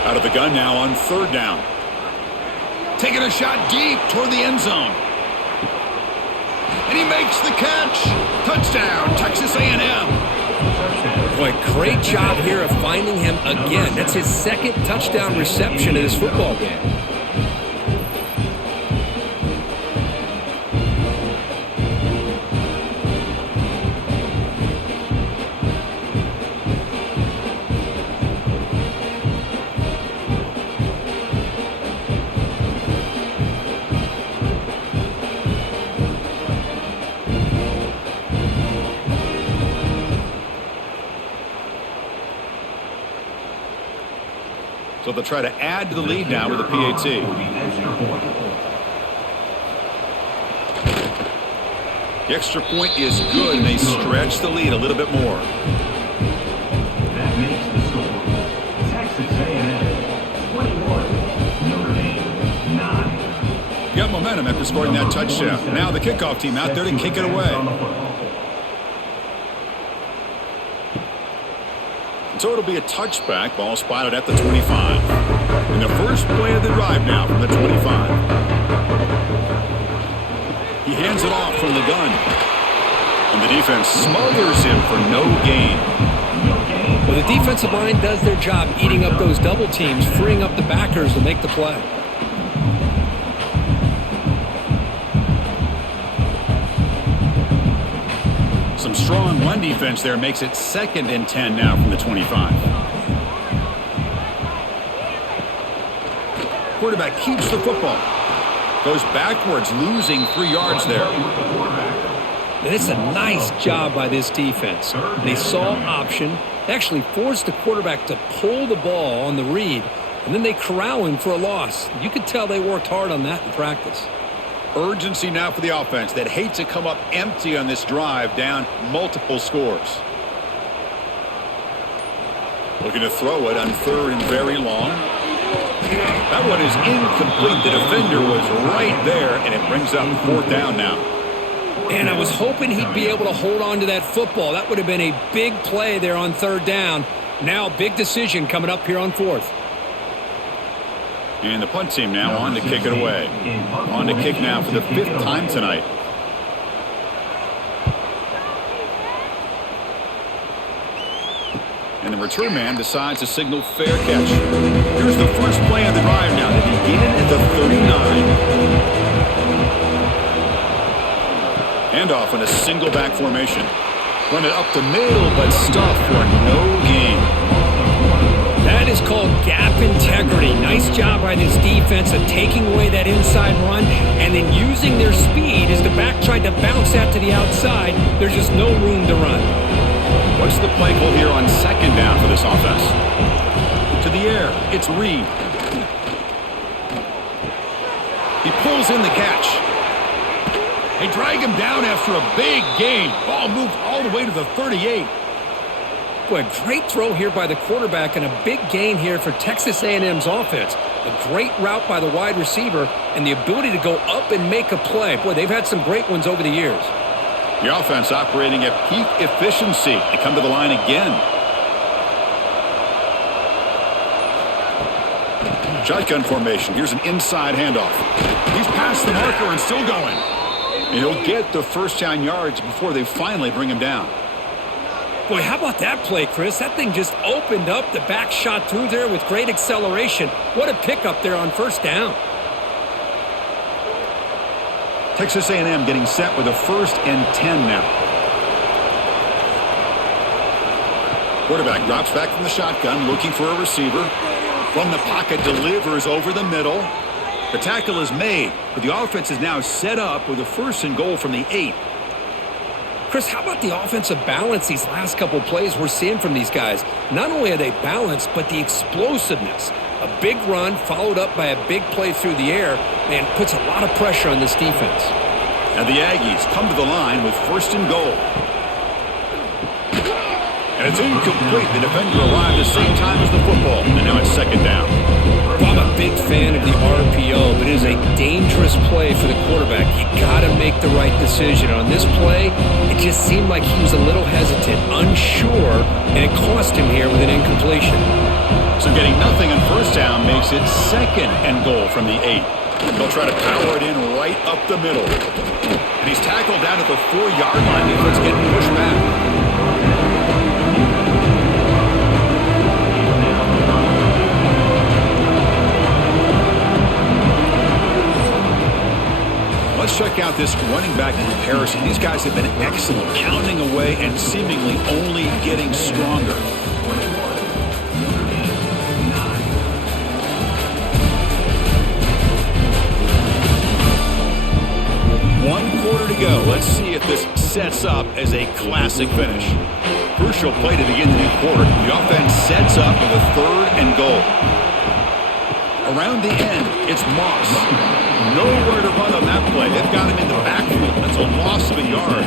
5. Out of the gun now on 3rd down. Taking a shot deep toward the end zone. And he makes the catch. Touchdown, Texas A&M. Boy, great job here of finding him again. That's his 2nd touchdown reception in this football game. So they'll try to add to the lead now with a PAT. The extra point is good, and they stretch the lead a little bit more. That makes the score Texas A&M 21, Notre Dame 9. Got momentum momentum after scoring that touchdown. Now the kickoff team out there to kick it away. So it'll be a touchback. Ball spotted at the 25. And the first play of the drive now from the 25. He hands it off from the gun. And the defense smothers him for no gain. Well, the defensive line does their job eating up those double teams, freeing up the backers to make the play. Some strong run defense there makes it 2nd and 10 now from the 25. Quarterback keeps the football. Goes backwards, losing 3 yards there. And it's a nice job by this defense. They saw option, actually forced the quarterback to pull the ball on the read, and then they corral him for a loss. You could tell they worked hard on that in practice. Urgency now for the offense that hates to come up empty on this drive, down multiple scores. Looking to throw it on 3rd and very long. That one is incomplete. The defender was right there, and it brings up 4th down now. And I was hoping he'd be able to hold on to that football. That would have been a big play there on 3rd down. Now a big decision coming up here on 4th. And the punt team now on to kick it away. On to kick now for the 5th time tonight. And the return man decides to signal fair catch. Here's the first play of the drive now. They begin at the 39. Handoff in a single back formation. Run it up the middle, but stuff for no gain. That is called gap integrity. Nice job by this defense of taking away that inside run and then using their speed as the back tried to bounce that to the outside. There's just no room to run. What's the play call here on 2nd down for this offense? To the air, it's Reed. He pulls in the catch. They drag him down after a big gain. Ball moved all the way to the 38. Boy, great throw here by the quarterback and a big gain here for Texas A&M's offense. A great route by the wide receiver and the ability to go up and make a play. Boy, they've had some great ones over the years. The offense operating at peak efficiency. They come to the line again. Shotgun formation. Here's an inside handoff. He's past the marker and still going. And he'll get the 1st down yards before they finally bring him down. Boy, how about that play, Chris? That thing just opened up. The back shot through there with great acceleration. What a pickup there on 1st down. Texas A&M getting set with a 1st and 10 now. Quarterback drops back from the shotgun, looking for a receiver. From the pocket, delivers over the middle. The tackle is made, but the offense is now set up with a 1st and goal from the 8. Chris, how about the offensive balance these last couple plays we're seeing from these guys? Not only are they balanced, but the explosiveness. A big run followed up by a big play through the air, and puts a lot of pressure on this defense. And the Aggies come to the line with 1st and goal. And it's incomplete. The defender arrived the same time as the football, and now it's 2nd down. Well, I'm a big fan of the RPO, but it is a dangerous play for the quarterback. You got to make the right decision. On this play, it just seemed like he was a little hesitant, unsure, and it cost him here with an incompletion. So getting nothing on 1st down makes it 2nd and goal from the 8. They'll try to power it in right up the middle. And he's tackled down at the 4-yard line. Defense getting pushed back. Let's check out this running back comparison. These guys have been excellent, pounding away and seemingly only getting stronger. One quarter to go. Let's see if this sets up as a classic finish. Crucial play to begin the new quarter. The offense sets up with a 3rd and goal. Around the end, it's Moss. Nowhere to run on that play. They've got him in the backfield. That's a loss of a yard.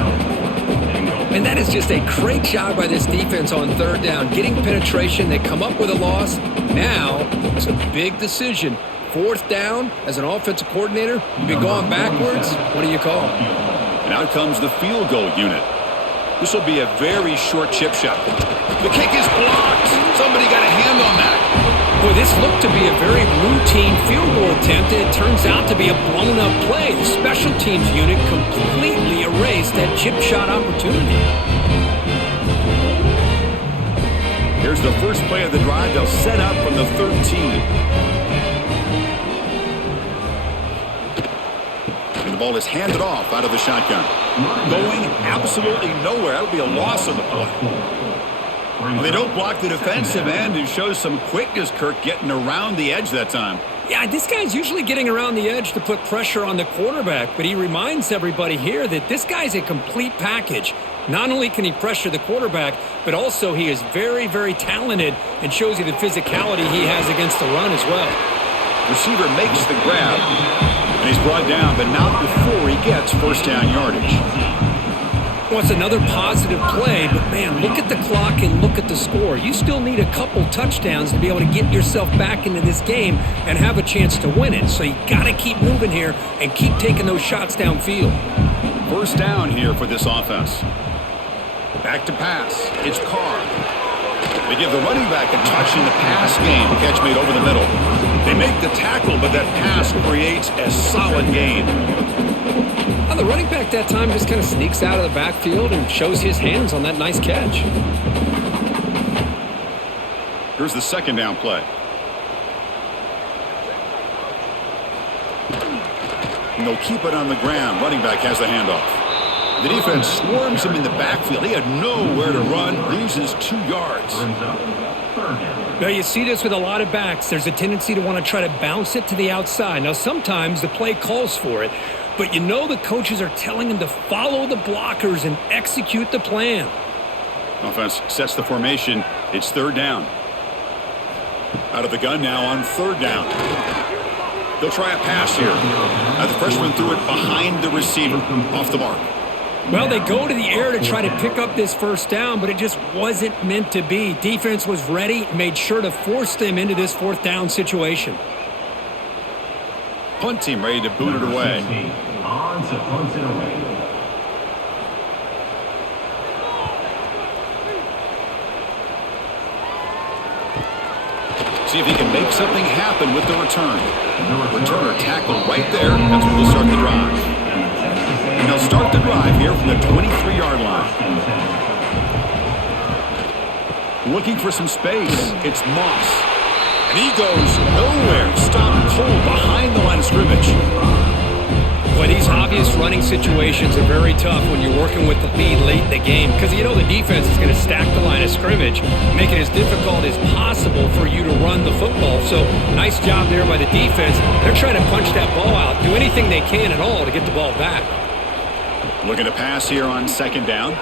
And that is just a great job by this defense on 3rd down. Getting penetration, they come up with a loss. Now, it's a big decision. 4th down, as an offensive coordinator, you've been going backwards. What do you call? And out comes the field goal unit. This will be a very short chip shot. The kick is blocked. Somebody got a hand on that. Boy, this looked to be a very routine field goal attempt, and it turns out to be a blown-up play. The special teams unit completely erased that chip shot opportunity. Here's the first play of the drive. They'll set up from the 13. And the ball is handed off out of the shotgun. Going absolutely nowhere. That would be a loss on the play. Well, they don't block the defensive end and shows some quickness, Kirk, getting around the edge that time. Yeah, this guy's usually getting around the edge to put pressure on the quarterback, but he reminds everybody here that this guy's a complete package. Not only can he pressure the quarterback, but also he is very, very talented and shows you the physicality he has against the run as well. Receiver makes the grab, and he's brought down, but not before he gets first down yardage. Well, it's another positive play, but man, look at the clock and look at the score. You still need a couple touchdowns to be able to get yourself back into this game and have a chance to win it. So you got to keep moving here and keep taking those shots downfield. First down here for this offense. Back to pass. It's Carr. They give the running back a touch in the pass game. Catch made over the middle. They make the tackle, but that pass creates a solid gain. The running back that time just kind of sneaks out of the backfield and shows his hands on that nice catch. Here's the second down play. And they'll keep it on the ground. Running back has the handoff. The defense swarms him in the backfield. He had nowhere to run. Loses 2 yards. Now, you see this with a lot of backs. There's a tendency to want to try to bounce it to the outside. Now, sometimes the play calls for it, but you know the coaches are telling him to follow the blockers and execute the plan. Offense sets the formation. It's third down. Out of the gun now on third down. They'll try a pass here. The freshman threw it behind the receiver. Off the mark. Well, they go to the air to try to pick up this first down, but it just wasn't meant to be. Defense was ready, made sure to force them into this fourth down situation. Punt team ready to boot it away. On to punt it away. See if he can make something happen with the return. Returner tackled right there. That's where we'll start the drive. And they'll start the drive here from the 23-yard line. Looking for some space. It's Moss. And he goes nowhere. Stopped cold behind the line of scrimmage. Boy, these obvious running situations are very tough when you're working with the lead late in the game because you know the defense is going to stack the line of scrimmage, make it as difficult as possible for you to run the football. So nice job there by the defense. They're trying to punch that ball out, do anything they can at all to get the ball back. Looking to pass here on second down.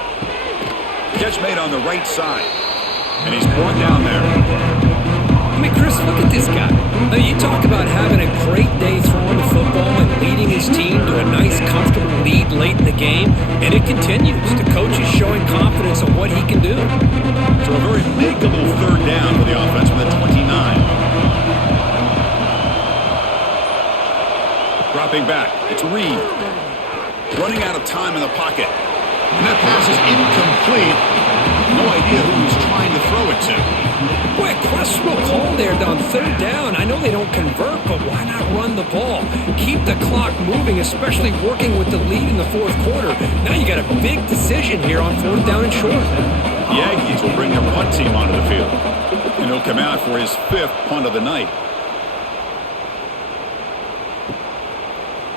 Catch made on the right side. And he's brought down there. I mean, Chris, look at this guy. Now, you talk about having a great day throwing the football and leading his team to a nice, comfortable lead late in the game, and it continues. The coach is showing confidence in what he can do. So a very makeable third down for the offense from the 29. Dropping back. It's Reed. Running out of time in the pocket. And that pass is incomplete. No idea who he's trying to throw it to. Boy, a questionable call there on third down. I know they don't convert, but why not run the ball? Keep the clock moving, especially working with the lead in the fourth quarter. Now you got a big decision here on fourth down and short. The Aggies will bring their punt team onto the field. And he'll come out for his 5th punt of the night.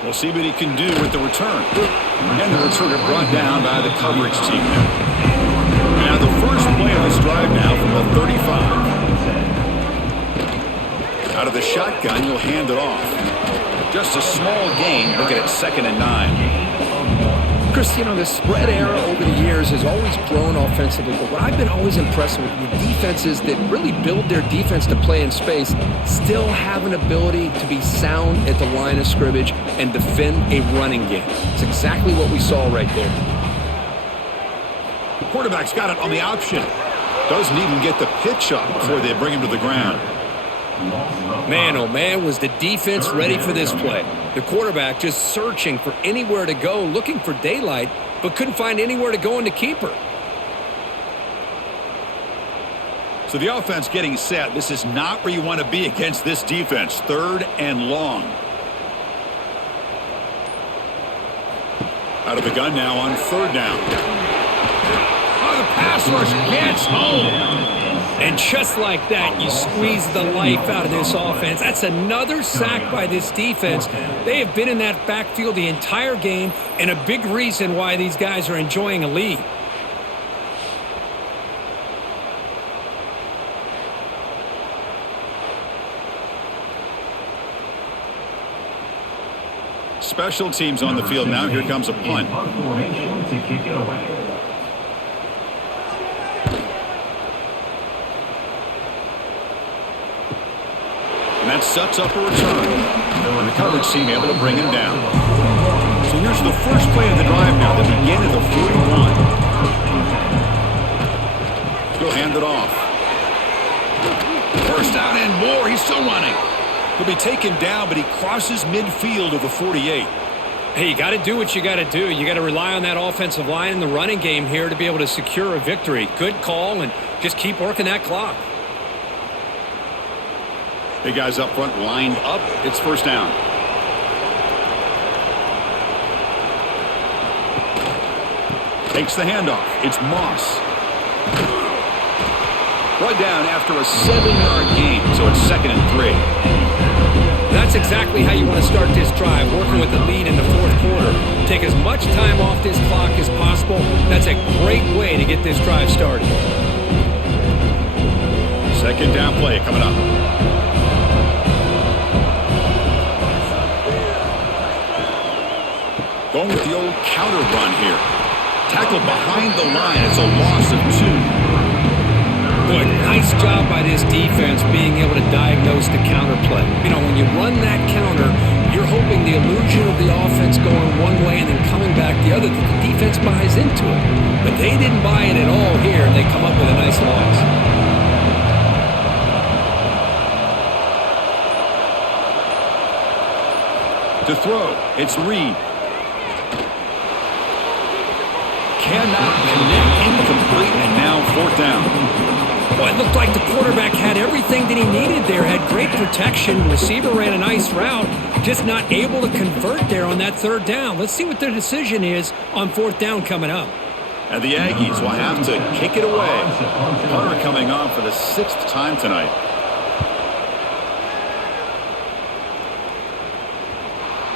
We'll see what he can do with the return. And the returner brought down by the coverage team there. Now the first play of this drive now from the 35. Out of the shotgun, you'll hand it off. Just a small gain. Look at it, 2nd and 9. Chris, you know, the spread era over the years has always grown offensively, but what I've been always impressed with defenses that really build their defense to play in space still have an ability to be sound at the line of scrimmage and defend a running game. It's exactly what we saw right there. Quarterback's got it on the option. Doesn't even get the pitch up before they bring him to the ground. Man, oh man, was the defense ready for this play. The quarterback just searching for anywhere to go, looking for daylight, but couldn't find anywhere to go in the keeper. So the offense getting set. This is not where you want to be against this defense. 3rd and long. Out of the gun now on 3rd down. Oh, the pass rush gets home. And just like that, you squeeze the life out of this offense. That's another sack by this defense. They have been in that backfield the entire game, and a big reason why these guys are enjoying a lead. Special teams on the field now. Here comes a punt. To kick it away. And that sets up a return. And the coverage team able to bring him down. So here's the first play of the drive now. The beginning of the 41. He'll hand it off. First down and more. He's still running. He'll be taken down, but he crosses midfield of the 48. Hey, you got to do what you got to do. You got to rely on that offensive line in the running game here to be able to secure a victory. Good call, and just keep working that clock. Big guys up front lined up. It's first down. Takes the handoff. It's Moss. Brought down after a 7-yard gain, so it's 2nd and 3. That's exactly how you want to start this drive, working with the lead in the 4th quarter. Take as much time off this clock as possible. That's a great way to get this drive started. 2nd down play coming up. Going with the old counter run here. Tackled behind the line. It's a loss of 2. Boy, nice job by this defense being able to diagnose the counter play. You know, when you run that counter, you're hoping the illusion of the offense going one way and then coming back the other, that the defense buys into it. But they didn't buy it at all here, and they come up with a nice loss. To throw, it's Reed. Cannot connect, incomplete, and now 4th down. Well, it looked like the quarterback had everything that he needed there, had great protection. The receiver ran a nice route, just not able to convert there on that 3rd down. Let's see what their decision is on 4th down coming up. And the Aggies will have to kick it away. Punter coming on for the 6th time tonight.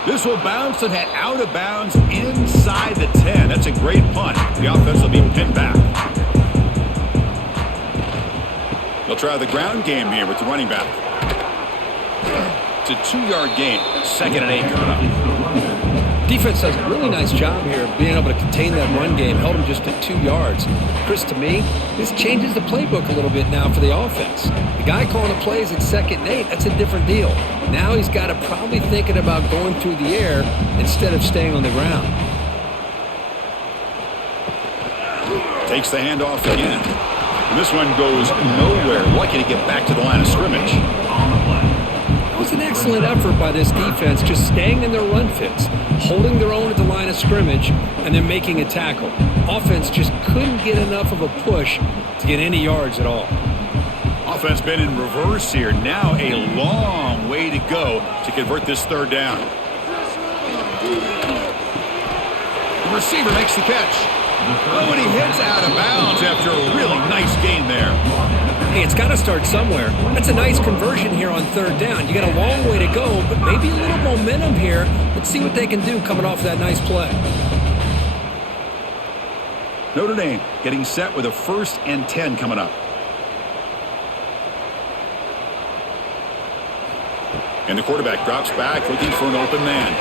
This will bounce and head out of bounds inside the 10. That's a great punt. The offense will be pinned back. They'll try the ground game here with the running back. It's a 2-yard gain. 2nd and 8 coming up. Defense does a really nice job here of being able to contain that run game. Held him just at 2 yards. Chris, to me, this changes the playbook a little bit now for the offense. The guy calling the plays at 2nd and 8, that's a different deal. Now he's got to probably thinking about going through the air instead of staying on the ground. Takes the handoff again. And this one goes nowhere. Lucky to get back to the line of scrimmage. It was an excellent effort by this defense, just staying in their run fits, holding their own at the line of scrimmage, and then making a tackle. Offense just couldn't get enough of a push to get any yards at all. Offense been in reverse here. Now a long way to go to convert this 3rd down. The receiver makes the catch. Oh, and he hits out of bounds after a really nice gain there. Hey, it's got to start somewhere. That's a nice conversion here on 3rd down. You got a long way to go, but maybe a little momentum here. Let's see what they can do coming off that nice play. Notre Dame getting set with a 1st and 10 coming up. And the quarterback drops back looking for an open man.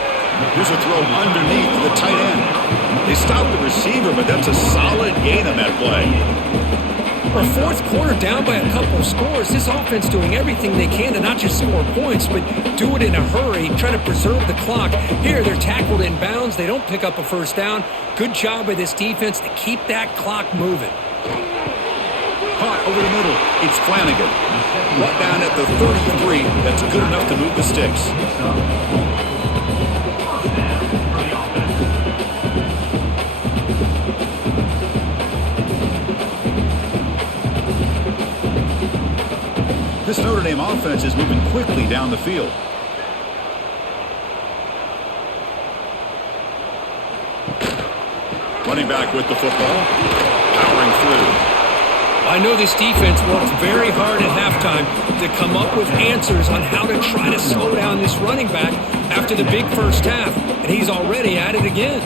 Here's a throw underneath to the tight end. They stopped the receiver, but that's a solid gain on that play. For 4th quarter down by a couple of scores, this offense doing everything they can to not just score points, but do it in a hurry, try to preserve the clock. Here, they're tackled in bounds. They don't pick up a 1st down. Good job by this defense to keep that clock moving. Caught over the middle. It's Flanagan. Brought down at the 33. That's good enough to move the sticks. This Notre Dame offense is moving quickly down the field. Running back with the football, powering through. I know this defense worked very hard at halftime to come up with answers on how to try to slow down this running back after the big first half, and he's already at it again.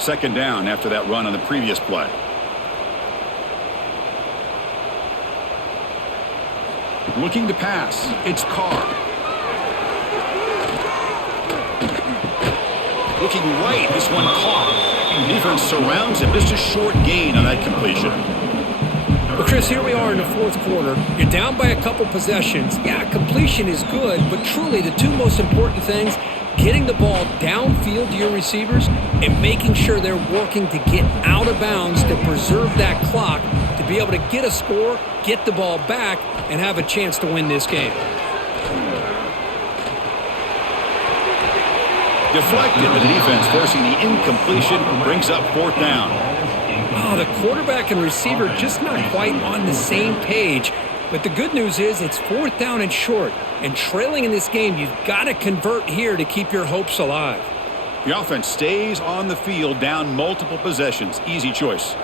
Second down after that run on the previous play. Looking to pass, it's Carr. Looking right, this one caught. Defense surrounds him. Just a short gain on that completion. Well, Chris, here we are in the fourth quarter. You're down by a couple possessions. Yeah, completion is good, but truly the two most important things, getting the ball downfield to your receivers and making sure they're working to get out of bounds to preserve that clock to be able to get a score, get the ball back, and have a chance to win this game. Deflected, but the defense forcing the incompletion brings up fourth down. Oh, the quarterback and receiver just not quite on the same page. But the good news is it's fourth down and short. And trailing in this game, you've got to convert here to keep your hopes alive. The offense stays on the field down multiple possessions. Easy choice.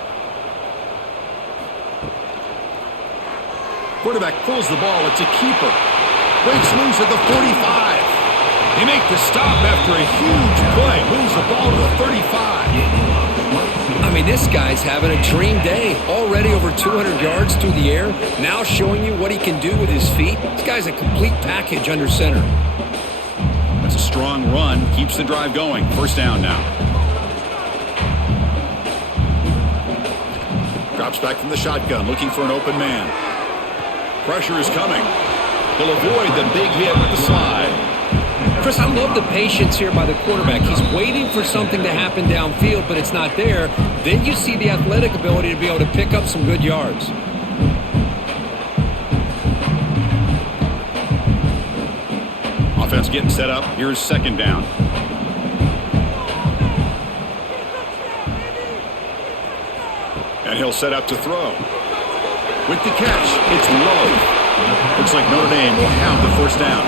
Quarterback pulls the ball. It's a keeper. Breaks loose at the 45. They make the stop after a huge play. Moves the ball to the 35. I mean, this guy's having a dream day. Already over 200 yards through the air. Now showing you what he can do with his feet. This guy's a complete package under center. That's a strong run. Keeps the drive going. First down now. Drops back from the shotgun. Looking for an open man. Pressure is coming. He'll avoid the big hit with the slide. Chris, I love the patience here by the quarterback. He's waiting for something to happen downfield, but it's not there. Then you see the athletic ability to be able to pick up some good yards. Offense getting set up. Here's second down. And he'll set up to throw. With the catch, it's low. Looks like Notre Dame will have the first down.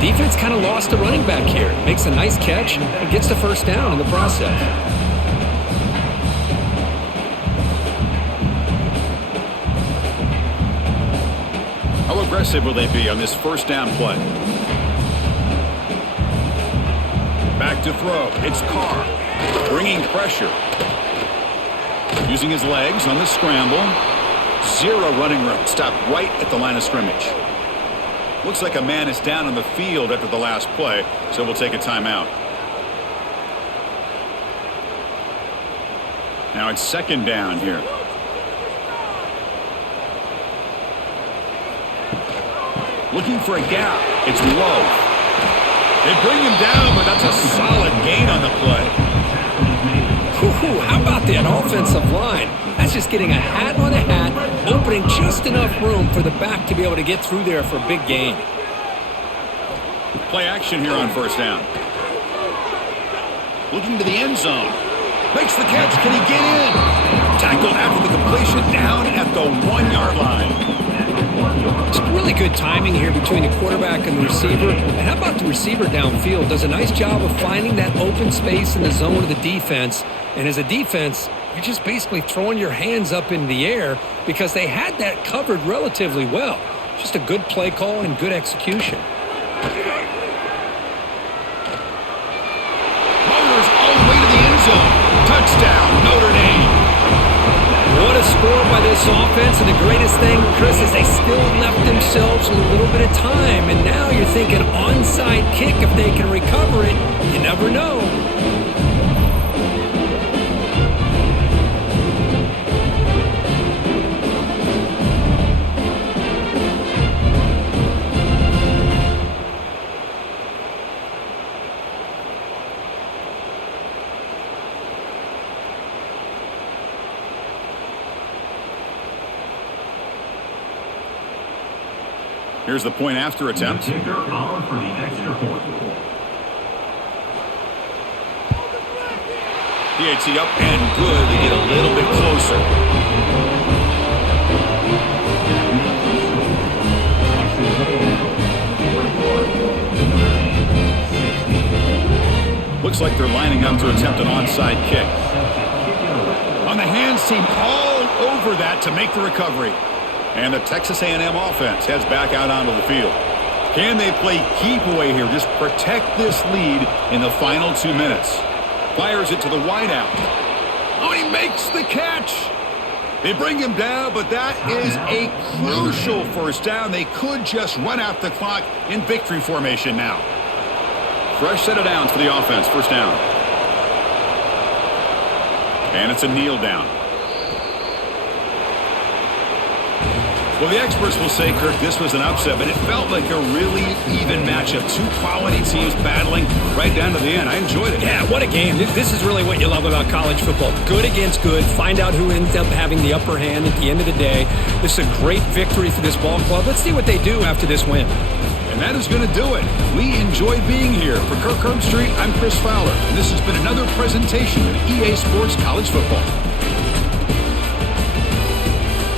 Defense kind of lost the running back here. Makes a nice catch and gets the first down in the process. How aggressive will they be on this first down play? Back to throw. It's Carr. Bringing pressure. Using his legs on the scramble. Zero running room. Stopped right at the line of scrimmage. Looks like a man is down on the field after the last play, so we'll take a timeout. Now it's second down here. Looking for a gap. It's low. They bring him down, but that's a solid gain on the play. Ooh, how about that offensive line? That's just getting a hat on a hat, opening just enough room for the back to be able to get through there for a big gain. Play action here on first down. Looking to the end zone. Makes the catch. Can he get in? Tackled after the completion down at the 1 yard line. It's really good timing here between the quarterback and the receiver. And how about the receiver downfield? Does a nice job of finding that open space in the zone of the defense. And as a defense, you're just basically throwing your hands up in the air because they had that covered relatively well. Just a good play call and good execution. Motors all the way to the end zone. Touchdown, Notre Dame. What a score by this offense, and the greatest thing, Chris, is they still left themselves with a little bit of time, and now you're thinking onside kick if they can recover it. You never know. Here's the point after attempt. Kicker on for the extra point. PAT up and good to get a little bit closer. Looks like they're lining up to attempt an onside kick. On the hands team all over that to make the recovery. And the Texas A&M offense heads back out onto the field. Can they play keep away here? Just protect this lead in the final 2 minutes. Fires it to the wideout. Oh, he makes the catch. They bring him down, but that is a crucial first down. They could just run out the clock in victory formation now. Fresh set of downs for the offense. First down. And it's a kneel down. Well, the experts will say, Kirk, this was an upset, but it felt like a really even matchup. Two quality teams battling right down to the end. I enjoyed it. Yeah, what a game. This is really what you love about college football. Good against good. Find out who ends up having the upper hand at the end of the day. This is a great victory for this ball club. Let's see what they do after this win. And that is going to do it. We enjoyed being here. For Kirk Herbstreit, I'm Chris Fowler, and this has been another presentation of EA Sports College Football.